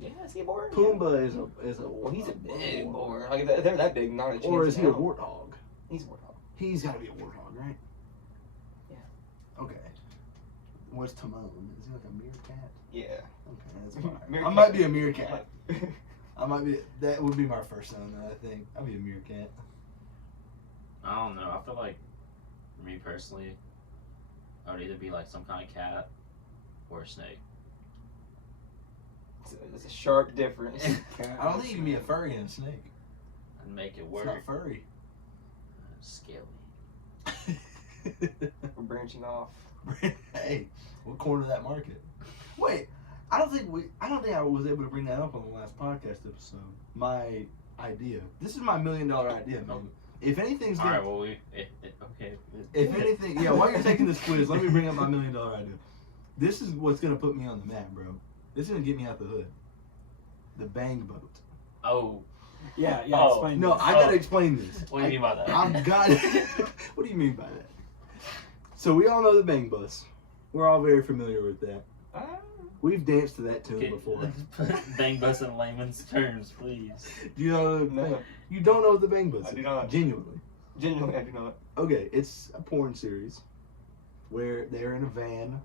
yeah, is he a boar? Yeah. Pumbaa is a. Well, he's a big boar. Like if they're that big, not a chance. Or is in he a hell. warthog? He's a warthog. He's got to be a warthog, right? Yeah. Okay. What's Timon? Is he like a meerkat? Yeah. Okay, that's fine. I Meerkat. might be a meerkat. I might be. That would be my first son, though. I think I'd be a meerkat. I don't know. I feel like, for me personally, I would either be like some kind of cat or a snake. It's a sharp difference. I don't think you can be a furry and a snake. And make it It's work. not furry. Scaly. We're branching off. Hey, what corner of that market? Wait, I don't think I was able to bring that up on the last podcast episode. My idea. This is my $1 million idea, man. If anything's All gonna, right. Well, okay. if anything, yeah. While you're taking this quiz, let me bring up my $1 million idea. This is what's gonna put me on the map, bro. This is gonna get me out the hood. The bang boat. Oh, Yeah, Oh, explain No, this. I gotta explain this. what do you mean by that? I've got. What do you mean by that? So we all know the bang bus. We're all very familiar with that. We've danced to that tune Okay, before. Bang bus in layman's terms, please. Do you know? No. You don't know what the bang bus I is? do not. Genuinely. Genuinely, I do not. Okay, it's a porn series where they're in a van.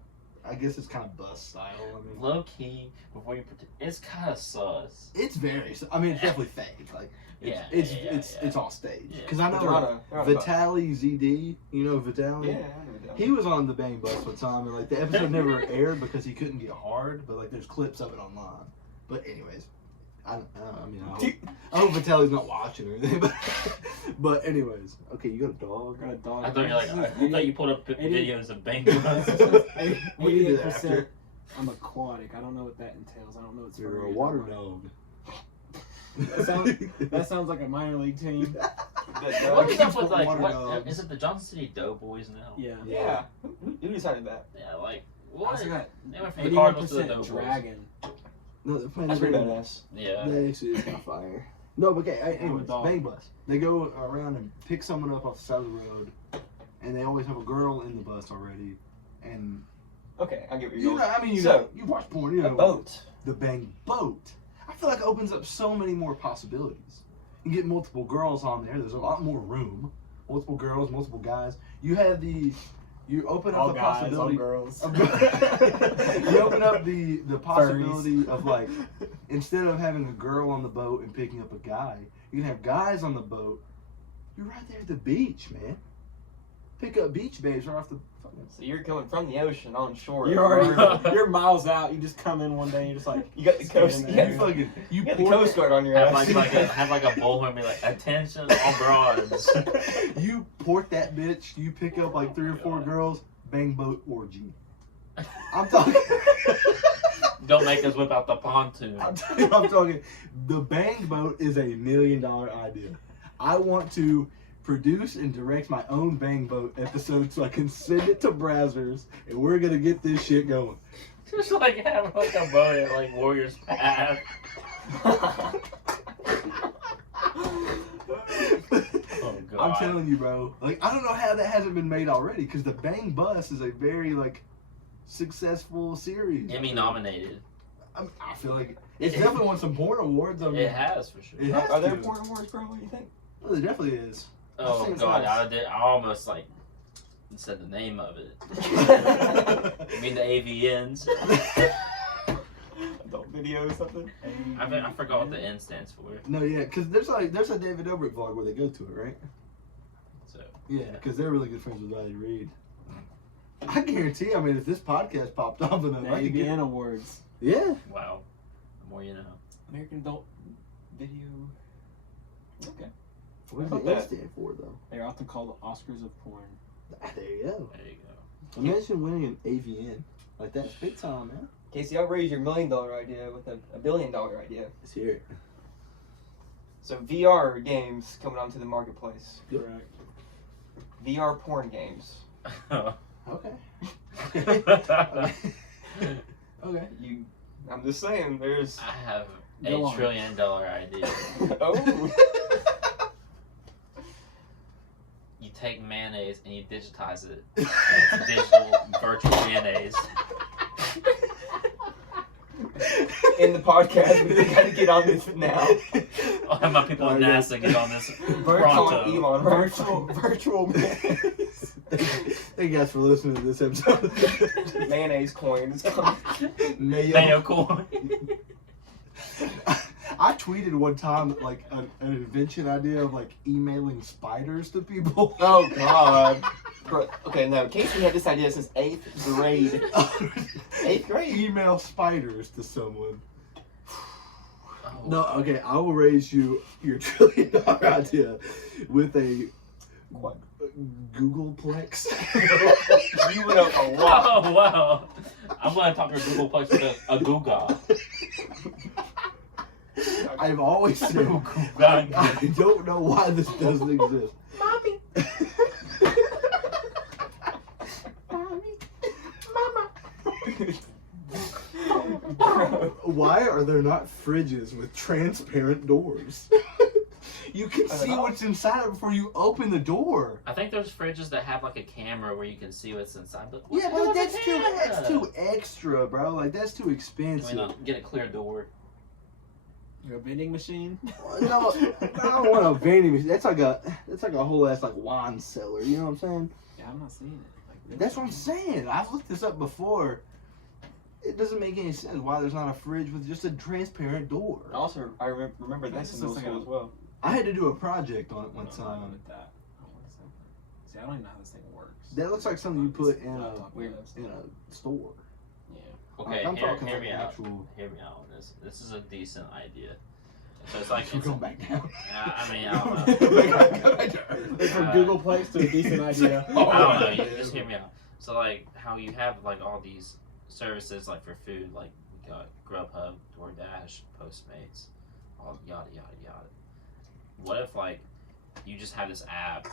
I guess it's kind of bus style. I mean, Low key, before you pretend, it's kind of sus. it's very. I mean, it's definitely fake. Like, it's all staged. Yeah. Because I know They're on a- they're on a bus. Vitali ZD. You know Vitali? Yeah, I know that. He was on the bang bus one time, and like the episode never aired because he couldn't get hard. But like, there's clips of it online. But anyways, I hope Vitali's not watching or anything. But anyways, okay, you got a dog. I got a dog. I thought you pulled up videos of bang bus. We can do that 88% after. I'm aquatic. I don't know what that entails. I don't know what's You're a water dog. That sounds like a minor league team. What is up with Water like? What, dogs. is it the Johnson City Doughboys now? Yeah. Yeah. Who decided that? Yeah, like I what? also got They went from the Cardinals to the 81% Doughboys. dragon. No, they're playing That's the pretty bang badass. Yeah. That actually is kind of fire. No, but okay, anyways, dog. bang bus. They go around and pick someone up off the side of the road, and they always have a girl in the bus already. And Okay, I get what you you're know, going. I mean, So, you watch porn, you know. A boat. The bang boat. I feel like it opens up so many more possibilities. You get multiple girls on there. There's a lot more room. Multiple girls, multiple guys. You have the. You open up All the guys, all possibility. girls. You open up the possibility of like, instead of having a girl on the boat and picking up a guy, you can have guys on the boat. You're right there at the beach, man. Pick up beach babes right off the fucking. So you're coming from the ocean on shore. You're already you're miles out. You just come in one day and you're just like You got the coast. standing You there. got, You you got the pour Coast Guard on your Have ass. like a bullhorn and be like, attention all broads. You port that bitch. You pick up like 3 or 4 God. girls. Bang boat orgy. I'm talking. Don't make us whip out the pontoon. I'm talking. The bang boat is a $1 million idea. I want to produce and direct my own bang boat episode so I can send it to browsers, and we're gonna get this shit going. Just like have like a boat at like Warriors Path. Oh god. I'm telling you, bro. Like, I don't know how that hasn't been made already, because the Bang Bus is a very like successful series. Emmy nominated. I feel like it's definitely won some porn awards. I mean, It has for sure. It has Are there to. porn awards, bro? What do you think? Well, there definitely is. Oh Seems god, nice. I almost like said the name of it. You mean the AVNs? Adult video or something? I forgot what the N stands for. No, yeah, because there's a David Dobrik vlog where they go to it, right? So Yeah, because they're really good friends with Riley Reid. I guarantee. I mean, if this podcast popped off enough, The I could get. AVN awards. Yeah. wow. The more you know. American Adult Video. Okay. What does How about the N that? stand for, though? They're often called the Oscars of porn. There you go. There you go. Imagine winning an AVN. Like, that's big time, man. Casey, I'll raise your $1 million idea with a $1 billion idea. Let's hear it. So VR games coming onto the marketplace. Yep. Correct. VR porn games. Okay. Okay. Okay. I'm just saying, there's. I have Go a on. $1 trillion idea. Oh. mayonnaise and you digitize it. And it's digital virtual mayonnaise. In the podcast, we gotta get on this now. I'll have my people at NASA get on this Calling pronto. Elon Virtual mayonnaise. Thank you guys for listening to this episode. mayonnaise coin is coming. Mayo coin. I tweeted one time like an invention idea of like emailing spiders to people. Oh God. Bro, okay, no. Casey had this idea since 8th grade. 8th grade. Email spiders to someone. Oh. No, okay, I will raise you your $1 trillion idea with a What? Googleplex. You went up a lot. Oh wow! I'm gonna talk to Googleplex with a Googa. I've always said God. I don't know why this doesn't exist. Mommy. Why are there not fridges with transparent doors? You can see what's inside it before you open the door. I think there's fridges that have like a camera where you can see what's inside. But Yeah, what's but the that's camera? too extra, bro. Like that's too Can expensive. we not get a clear door? Your vending machine. No, I don't want a vending machine. That's like a whole ass like wine cellar. You know what I'm saying? Yeah, I'm not seeing it. Like this. That's what I'm saying. I've looked this up before. It doesn't make any sense why there's not a fridge with just a transparent door. Also, I remember this in middle Just like school a- as well. I had to do a project on it one I time. wanted that. I wanted something. See, I don't even know how this thing works. That looks like something you put in a Laptop weird- does. store. Yeah. Okay, I'm talking hear like me out. actual. Hear me out on this. This is a decent idea. So it's like We're it's, going back down. I mean, I don't know. From Googleplex to a decent idea. I don't know. You just hear me out. So like how you have like all these services like for food, like we got Grubhub, DoorDash, Postmates, all yada yada yada. What if like you just have this app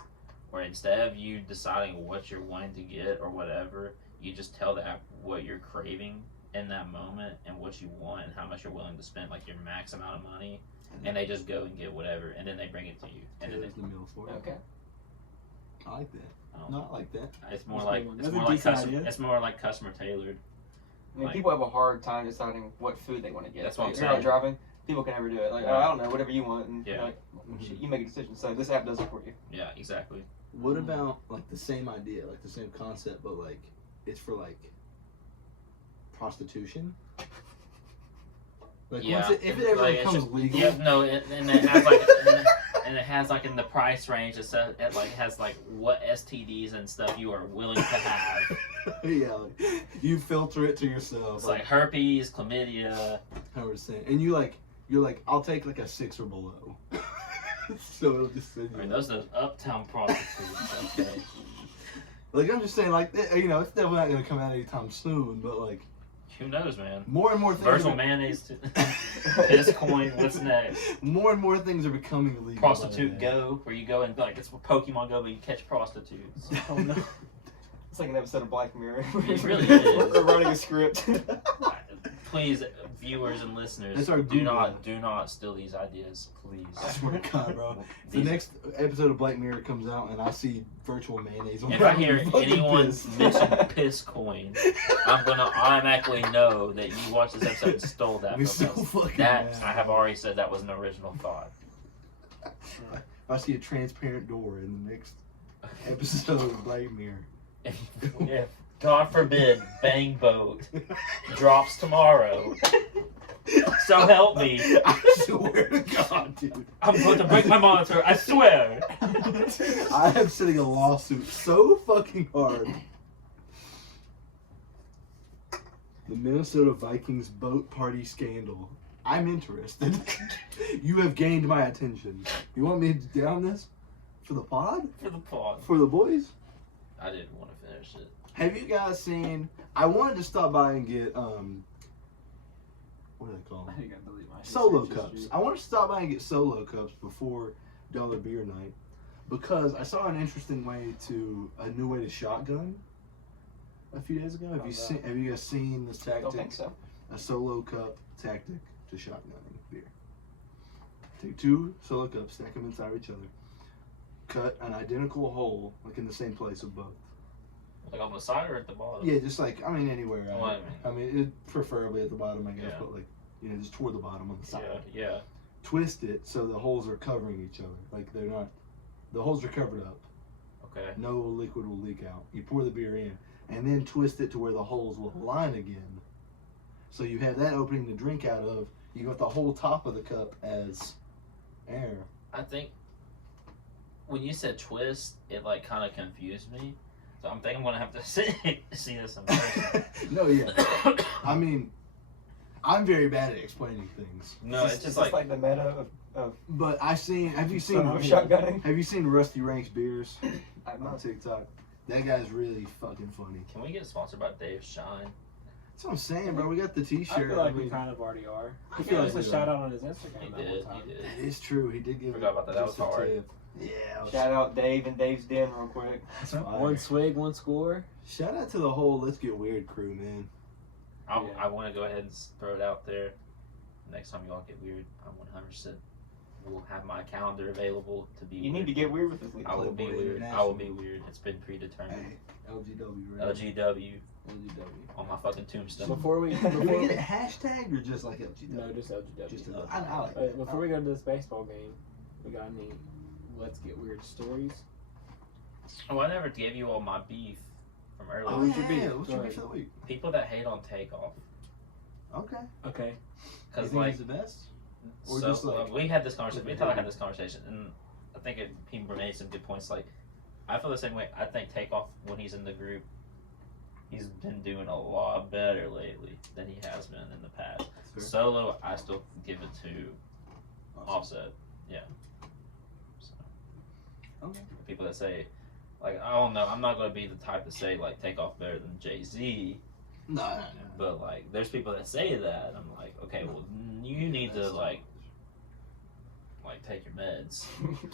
where instead of you deciding what you're wanting to get or whatever, you just tell the app what you're craving in that moment and what you want and how much you're willing to spend, like your max amount of money, and they just go and get whatever, and then they bring it to you. And then There's the meal for it. Okay. I like that. Oh. Not like that. it's more That's like a good one. it's That's more a like decent customer. idea. It's more like customer tailored. I mean, Like- people have a hard time deciding what food they want to get. That's what I'm If you're not saying. driving, people can never do it. Like, Yeah. I don't know, whatever you want, and Yeah. you're like, shit, you make a decision. So this app does it for you. Yeah, exactly. What about like the same idea, like the same concept, but like it's for like prostitution? Like Yeah, once if it ever like, it's becomes just- legal, Yeah, no, and it has like, and it has like in the price range. It says it like has like what STDs and stuff you are willing to have. yeah, like, you filter it to yourself. It's like herpes, chlamydia. 100%, and you're like, I'll take like a 6 or below. So it'll just send I you. mean, those are those uptown prostitutes. Okay. Like I'm just saying, like you know, it's definitely not gonna come out anytime soon, but like Who knows, man? more and more things. Virtual are- mayonnaise, piss coin. What's next? More and more things are becoming illegal. Prostitute by the day. Go, where you go and like it's Pokemon Go, but you catch prostitutes. Oh no. It's like an episode of Black Mirror. It really is. We're running a script. Please, viewers and listeners, That's our do Google. not steal these ideas, please. I swear to God, bro. If the These- next episode of Black Mirror comes out and I see virtual mayonnaise on If I top of hear the fucking anyone piss. mention piss coin, I'm gonna automatically know that you watched this episode and stole that We're from so us. fucking That mad. I have already said that was an original thought. If I see a transparent door in the next episode of Black Mirror. If God forbid Bang Boat drops tomorrow, so help me. I swear to God, dude. I'm going to break my monitor. I swear. I am sitting a lawsuit so fucking hard. The Minnesota Vikings boat party scandal. I'm interested. You have gained my attention. You want me to down this for the pod? For the pod. For the boys? I didn't want to finish it. Have you guys seen? I wanted to stop by and get what are they called? I think I delete my Solo research cups. history. I wanted to stop by and get solo cups before Dollar Beer Night because I saw an interesting a new way to shotgun a few days ago. Have you guys seen this I don't tactic? think so. A solo cup tactic to shotgunning beer. Take 2 solo cups, stack them inside each other. cut an identical hole, like in the same place of both. Like on the side or at the bottom? Yeah, just like, I mean, anywhere. Well, I mean, preferably at the bottom, I guess, Yeah. but like, you know, just toward the bottom on the side. Yeah. Twist it so the holes are covering each other. Like, they're not, the holes are covered up. Okay. No liquid will leak out. You pour the beer in, and then twist it to where the holes will align again. So you have that opening to drink out of. You got the whole top of the cup as air. I think when you said twist, it like kind of confused me. So I'm thinking I'm gonna have to see this in person. No, yeah. I mean, I'm very bad at explaining things. No, it's just like the meta of But have you seen shotgunning. Have you seen Rusty Rank's beers I'm on not. TikTok? That guy's really fucking funny. Can we get sponsored by Dave Shine? That's what I'm saying, bro. We got the I T-shirt. feel like I we mean, kind of already are. I He feel gave us like a we shout are. out on his Instagram He that did. one time. He did. That is true. He did give. Forgot about that. That just was a hard. tip. Yeah. it was- Shout out Dave and Dave's Den real quick. That's fire. One swig, one score. Shout out to the whole Let's Get Weird crew, man. I Yeah. want to go ahead and throw it out there. Next time y'all get weird, I'm 100% will have my calendar available to be. You weird. need to get weird with this league. I will be Playboy weird. I International. will be weird. It's been predetermined. Hey, LGW, right? LGW LGW. on my fucking tombstone. Before we, Can we before, get it hashtag or just like LGW? no, just LGW. Just I like that. Before we go to this baseball game, we got any Let's Get Weird stories? Oh, I never gave you all my beef from earlier. Oh, What's your yeah. beef? What's Go your ahead. beef for the week? People that hate on Takeoff. Okay. Okay. You Because, think like, he's the best? Or so just, like, we had this conversation. We thought I had this conversation, and I think people made some good points. Like, I feel the same way. I think Takeoff, when he's in the group, he's been doing a lot better lately than he has been in the past. Fair. Solo, I still give it to Awesome. Offset. Yeah. So, Okay. people that say, like, I don't know, I'm not going to be the type to say, like, Takeoff better than Jay-Z. No. But, like, there's people that say that, and I'm like, okay, well, you need to, like, take your meds.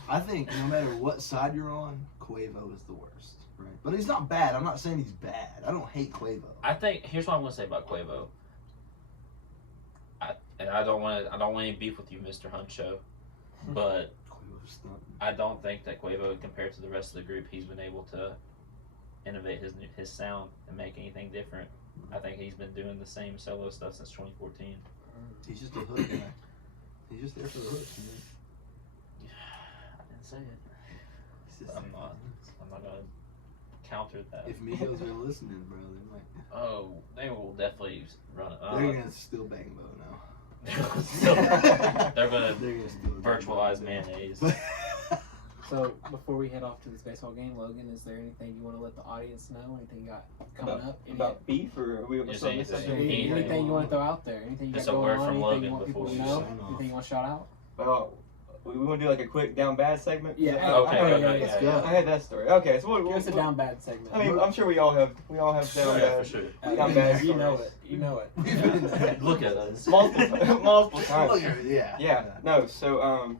I think no matter what side you're on, Quavo is the worst. Right. But he's not bad. I'm not saying he's bad. I don't hate Quavo. I think, here's what I'm going to say about Quavo. I don't want any beef with you, Mr. Huncho, but Quavo's not. I don't think that Quavo, compared to the rest of the group, he's been able to innovate his sound and make anything different. I think he's been doing the same solo stuff since 2014. He's just a hook guy. He's just there for the hooks, man. I didn't say it. He's just I'm there for not. the hooks. I'm not gonna counter that. If Migos are listening, bro, they might. Oh, they will definitely run it. They're gonna still bang Bo now. They're gonna They're gonna still virtualize mayonnaise. So before we head off to this baseball game, Logan, is there anything you want to let the audience know? Anything you got coming up? About beef or are we Just so anything. this is- Anything you want to throw out there? Anything you Just got a going word on? from Anything Logan you want people before to we know? sign off. Anything you want to shout out? Well, we want to do like a quick down bad segment. Yeah. Okay, okay, let's yeah, go. I had that story. Okay, so Give us a down bad segment. I mean, I'm sure we all have down yeah, for bad. sure. down bad You know stories. it. You know it. We've been there. Look at us. multiple times. Look at it, yeah. Yeah, no, so, oh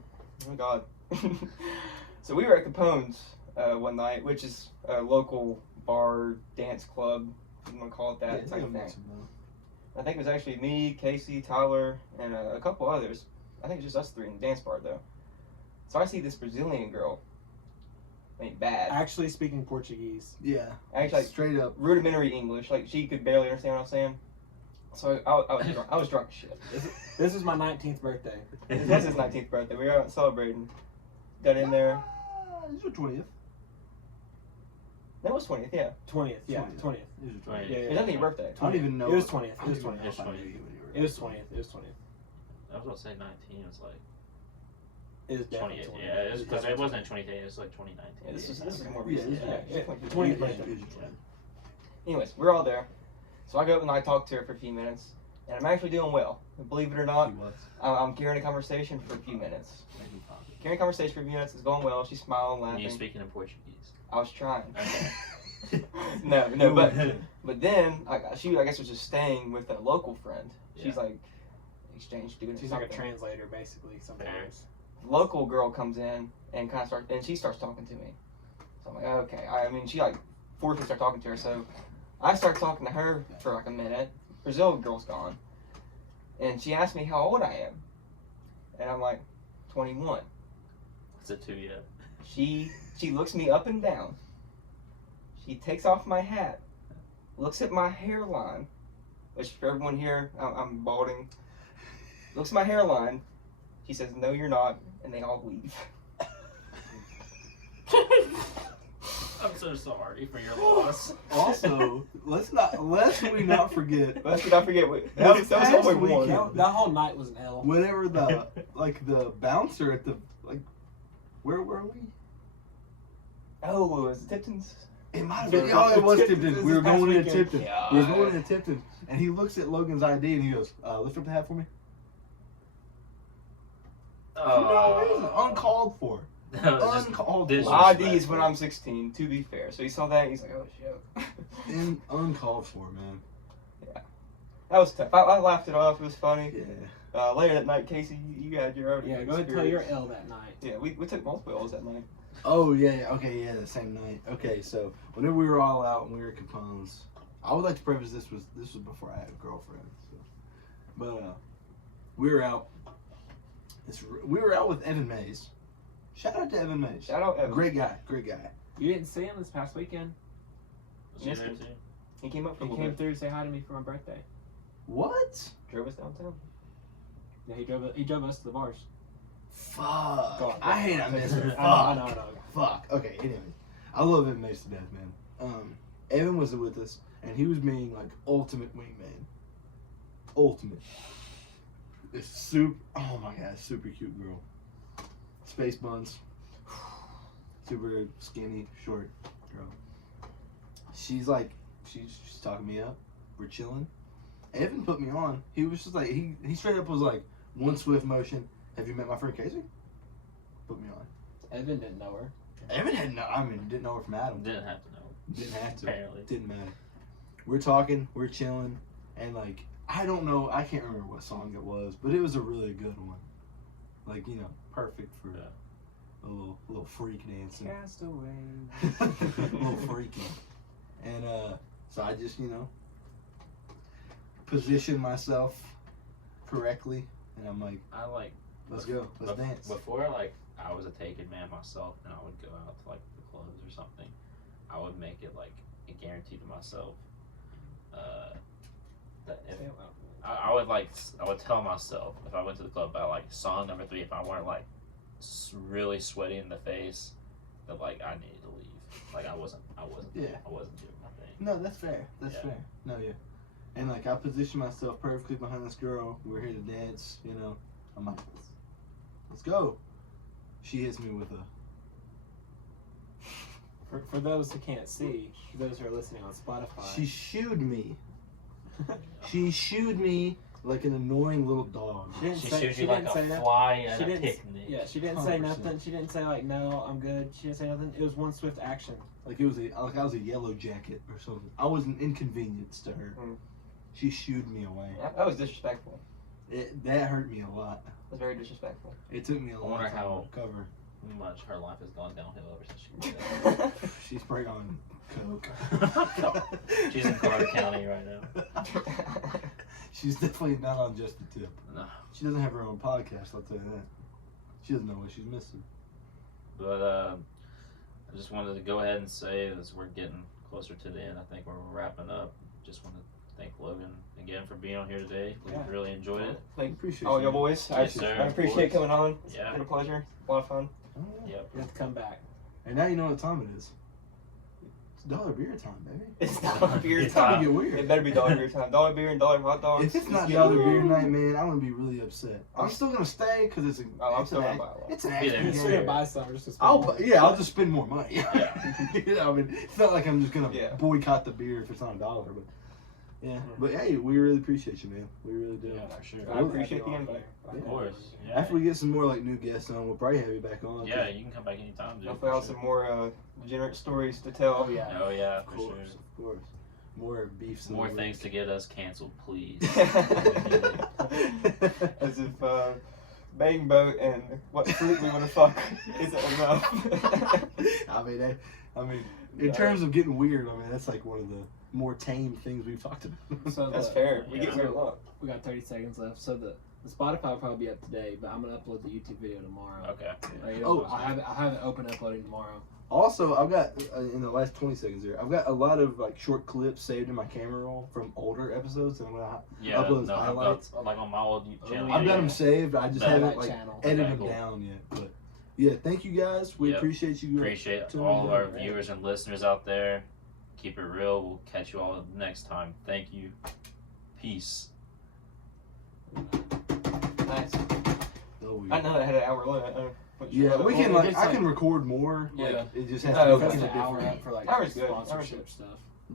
my god. So we were at Capone's one night, which is a local bar, dance club, if you want to call it that Yeah, it's like type a thing. mix of both. I think it was actually me, Casey, Tyler, and a couple others. I think it's just us three in the dance bar, though. So I see this Brazilian girl. I mean, bad. Actually speaking Portuguese. Yeah. Actually, like, Straight up. rudimentary English. Like, she could barely understand what I was saying. So I was drunk as shit. This is my 19th birthday. It was his 19th birthday. We were out celebrating. Got in there. It's your 20th. That was 20th, yeah. 20th. Yeah, 20th. It was your 20th. Yeah, It was after your birthday. I don't even know. It was 20th. I It was don't even 20th. know if I knew you when you were It was 20th. It was 20th. I was about to say 19. It's like It was definitely 28. 20th. Yeah, because it definitely wasn't 2010. It was like 2019. Yeah, this is more Yeah, recent. this is- yeah, It's 20th 20th. birthday. It was your 20th. Anyways, we're all there. So I go up and I talk to her for a few minutes. And I'm actually doing well. Believe it or not, He was. I'm carrying a conversation for a few minutes. Make me pop it. Carrying a conversation for a few minutes. It's going well. She's smiling, And you laughing. speaking in Portuguese. I was trying. Okay. no, but then she I guess was just staying with a local friend. She's Yeah. like exchange student. She's like a translator, basically, sometimes. Local girl comes in and she starts talking to me. So I'm like, okay. I mean, she like forced me to start talking to her. So I start talking to her for like a minute. Brazil girl's gone, and she asked me how old I am, and I'm like, 21. Is it 2 yet? She looks me up and down. She takes off my hat, looks at my hairline, which for everyone here, I'm balding. Looks at my hairline. She says, "No, you're not," and they all leave. I'm so sorry for your loss. Also, lest we not forget. Let's not forget that was only one. That whole night was an L. Whenever the bouncer at the where were we? Oh, it was Tipton's. It might have been. Oh, it was Tipton's. We were going into Tipton's. Yeah. We were going into Tipton's, and he looks at Logan's ID and he goes, "Lift up the hat for me." No, it was uncalled for. That was just Uncalled for. disrespectful. My ID is when I'm 16. To be fair, so he saw that and he's like, "Oh shit." And uncalled for, man. That was tough. I laughed it off. It was funny. Yeah. Later that night, Casey, you had your own. Yeah, go ahead and tell your L that night. Yeah, we took multiple L's that night. Oh yeah. Okay. Yeah. The same night. Okay. So whenever we were all out and we were at Capone's, I would like to preface this was before I had a girlfriend. So. But we were out. We were out with Evan Mays. Shout out to Evan Mays. Shout out Evan. Great guy. Great guy. You didn't see him this past weekend. Was she there too? He came up for a He little came bit. through to say hi to me for my birthday. What? Drove us downtown. Yeah, he drove us to the bars. Fuck. God. I hate I miss it. Fuck. I know. Fuck. Okay. Anyway, I love Evan Mays to death, man. Evan was with us, and he was being like ultimate wingman. Ultimate. This super. Oh my god, super cute girl. Space buns. Super skinny, short girl. She's talking me up. We're chilling. Evan put me on. He was just like he straight up was like, one swift motion. Have you met my friend Casey? Put me on. Evan didn't know her. Evan didn't know her from Adam. Didn't have to know. Didn't have to. Apparently. Didn't matter. We're talking, we're chilling, and like I don't know, I can't remember what song it was, but it was a really good one. Like, you know, perfect for a little freak dancing. Castaway. A little freaky. And so I just, position myself correctly, and I'm like, let's go, let's dance. Before, I was a taken man myself, and I would go out to the clubs or something. I would make it a guarantee to myself that if I would tell myself if I went to the club by song number 3, if I weren't really sweaty in the face, that I needed to leave. I wasn't doing my thing. No, that's fair. That's fair. No, yeah. And I position myself perfectly behind this girl. We're here to dance, I'm like, let's go. She hits me with a. For those who can't see, for those who are listening on Spotify. She shooed me. She shooed me like an annoying little dog. She shooed you like a fly at a picnic. Yeah, she didn't say 100%. nothing. She didn't say no, I'm good. She didn't say nothing. It was one swift action. Like it was I was a yellow jacket or something. I was an inconvenience to her. Mm. She shooed me away. That was disrespectful. That hurt me a lot. That was very disrespectful. It took me a long wonder time how- to recover. Much her life has gone downhill ever since she did that. She's probably on coke. She's in Carter County right now. She's definitely not on just the tip. No. She doesn't have her own podcast, I'll tell you that. She doesn't know what she's missing. But I just wanted to go ahead and say, as we're getting closer to the end, I think we're wrapping up. Just want to thank Logan again for being on here today. We Yeah. really enjoyed it. Appreciate Oh, you. your boys. Yes, sir. I appreciate coming on. It's Yeah. been a pleasure. A lot of fun. Oh, yeah. Yep. You have to come back. And now you know what time it is. It's dollar beer time, baby. It's dollar beer It's Time time. to get It weird. better be dollar beer time. Dollar beer and dollar hot dogs. If it's not Just get dollar it. beer night, man, I'm gonna be really upset. I'm still gonna stay because it's Oh, I'm it's still an gonna act- buy one. It's an Be action there. You're game. still gonna buy some just to spend I'll more. I'll just spend more money. Yeah. I mean, it's not like I'm just gonna Yeah. boycott the beer if it's not $1, but yeah. But hey, we really appreciate you, man. We really do. Yeah, for sure. I appreciate the invite. Of course. Yeah. After we get some more new guests on, we'll probably have you back on. Yeah, you can come back anytime, dude. Hopefully, I'll have some more degenerate stories to tell. Oh yeah. Oh yeah, Of for course, sure. of course. More beef. More things to get us canceled, please. As if Bang Boat and what fruit we want to fuck isn't enough. I mean, in terms of getting weird, that's like one of the more tame things we've talked about. So That's the- fair. We Yeah. get weird a lot. We got 30 seconds left. So The Spotify will probably be up today, but I'm gonna upload the YouTube video tomorrow. Okay. I have it open uploading tomorrow. Also, I've got in the last 20 seconds here, I've got a lot of like short clips saved in my camera roll from older episodes, and when I upload highlights, like on my old channel. I've got them saved. I just That haven't like like channel. edited Okay, them cool. down yet. But yeah, thank you guys. We Yep. appreciate you. Appreciate tuning all in. of our viewers and listeners out there. Keep it real. We'll catch you all next time. Thank you. Peace. Nice. Oh, I know I had an hour limit. Yeah, we can Well, like it's I like- can record more. Yeah. Like, it just has Oh, to be okay. in a An hour different. up for like Hour's good. sponsorship Hour's stuff.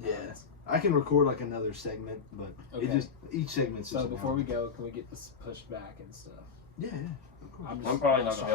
Yeah, I can record like another segment, but Okay. it just each segment's just So an before hour. we go, can we get this pushed back and stuff? Yeah, of course. I'm I'm probably not gonna be able to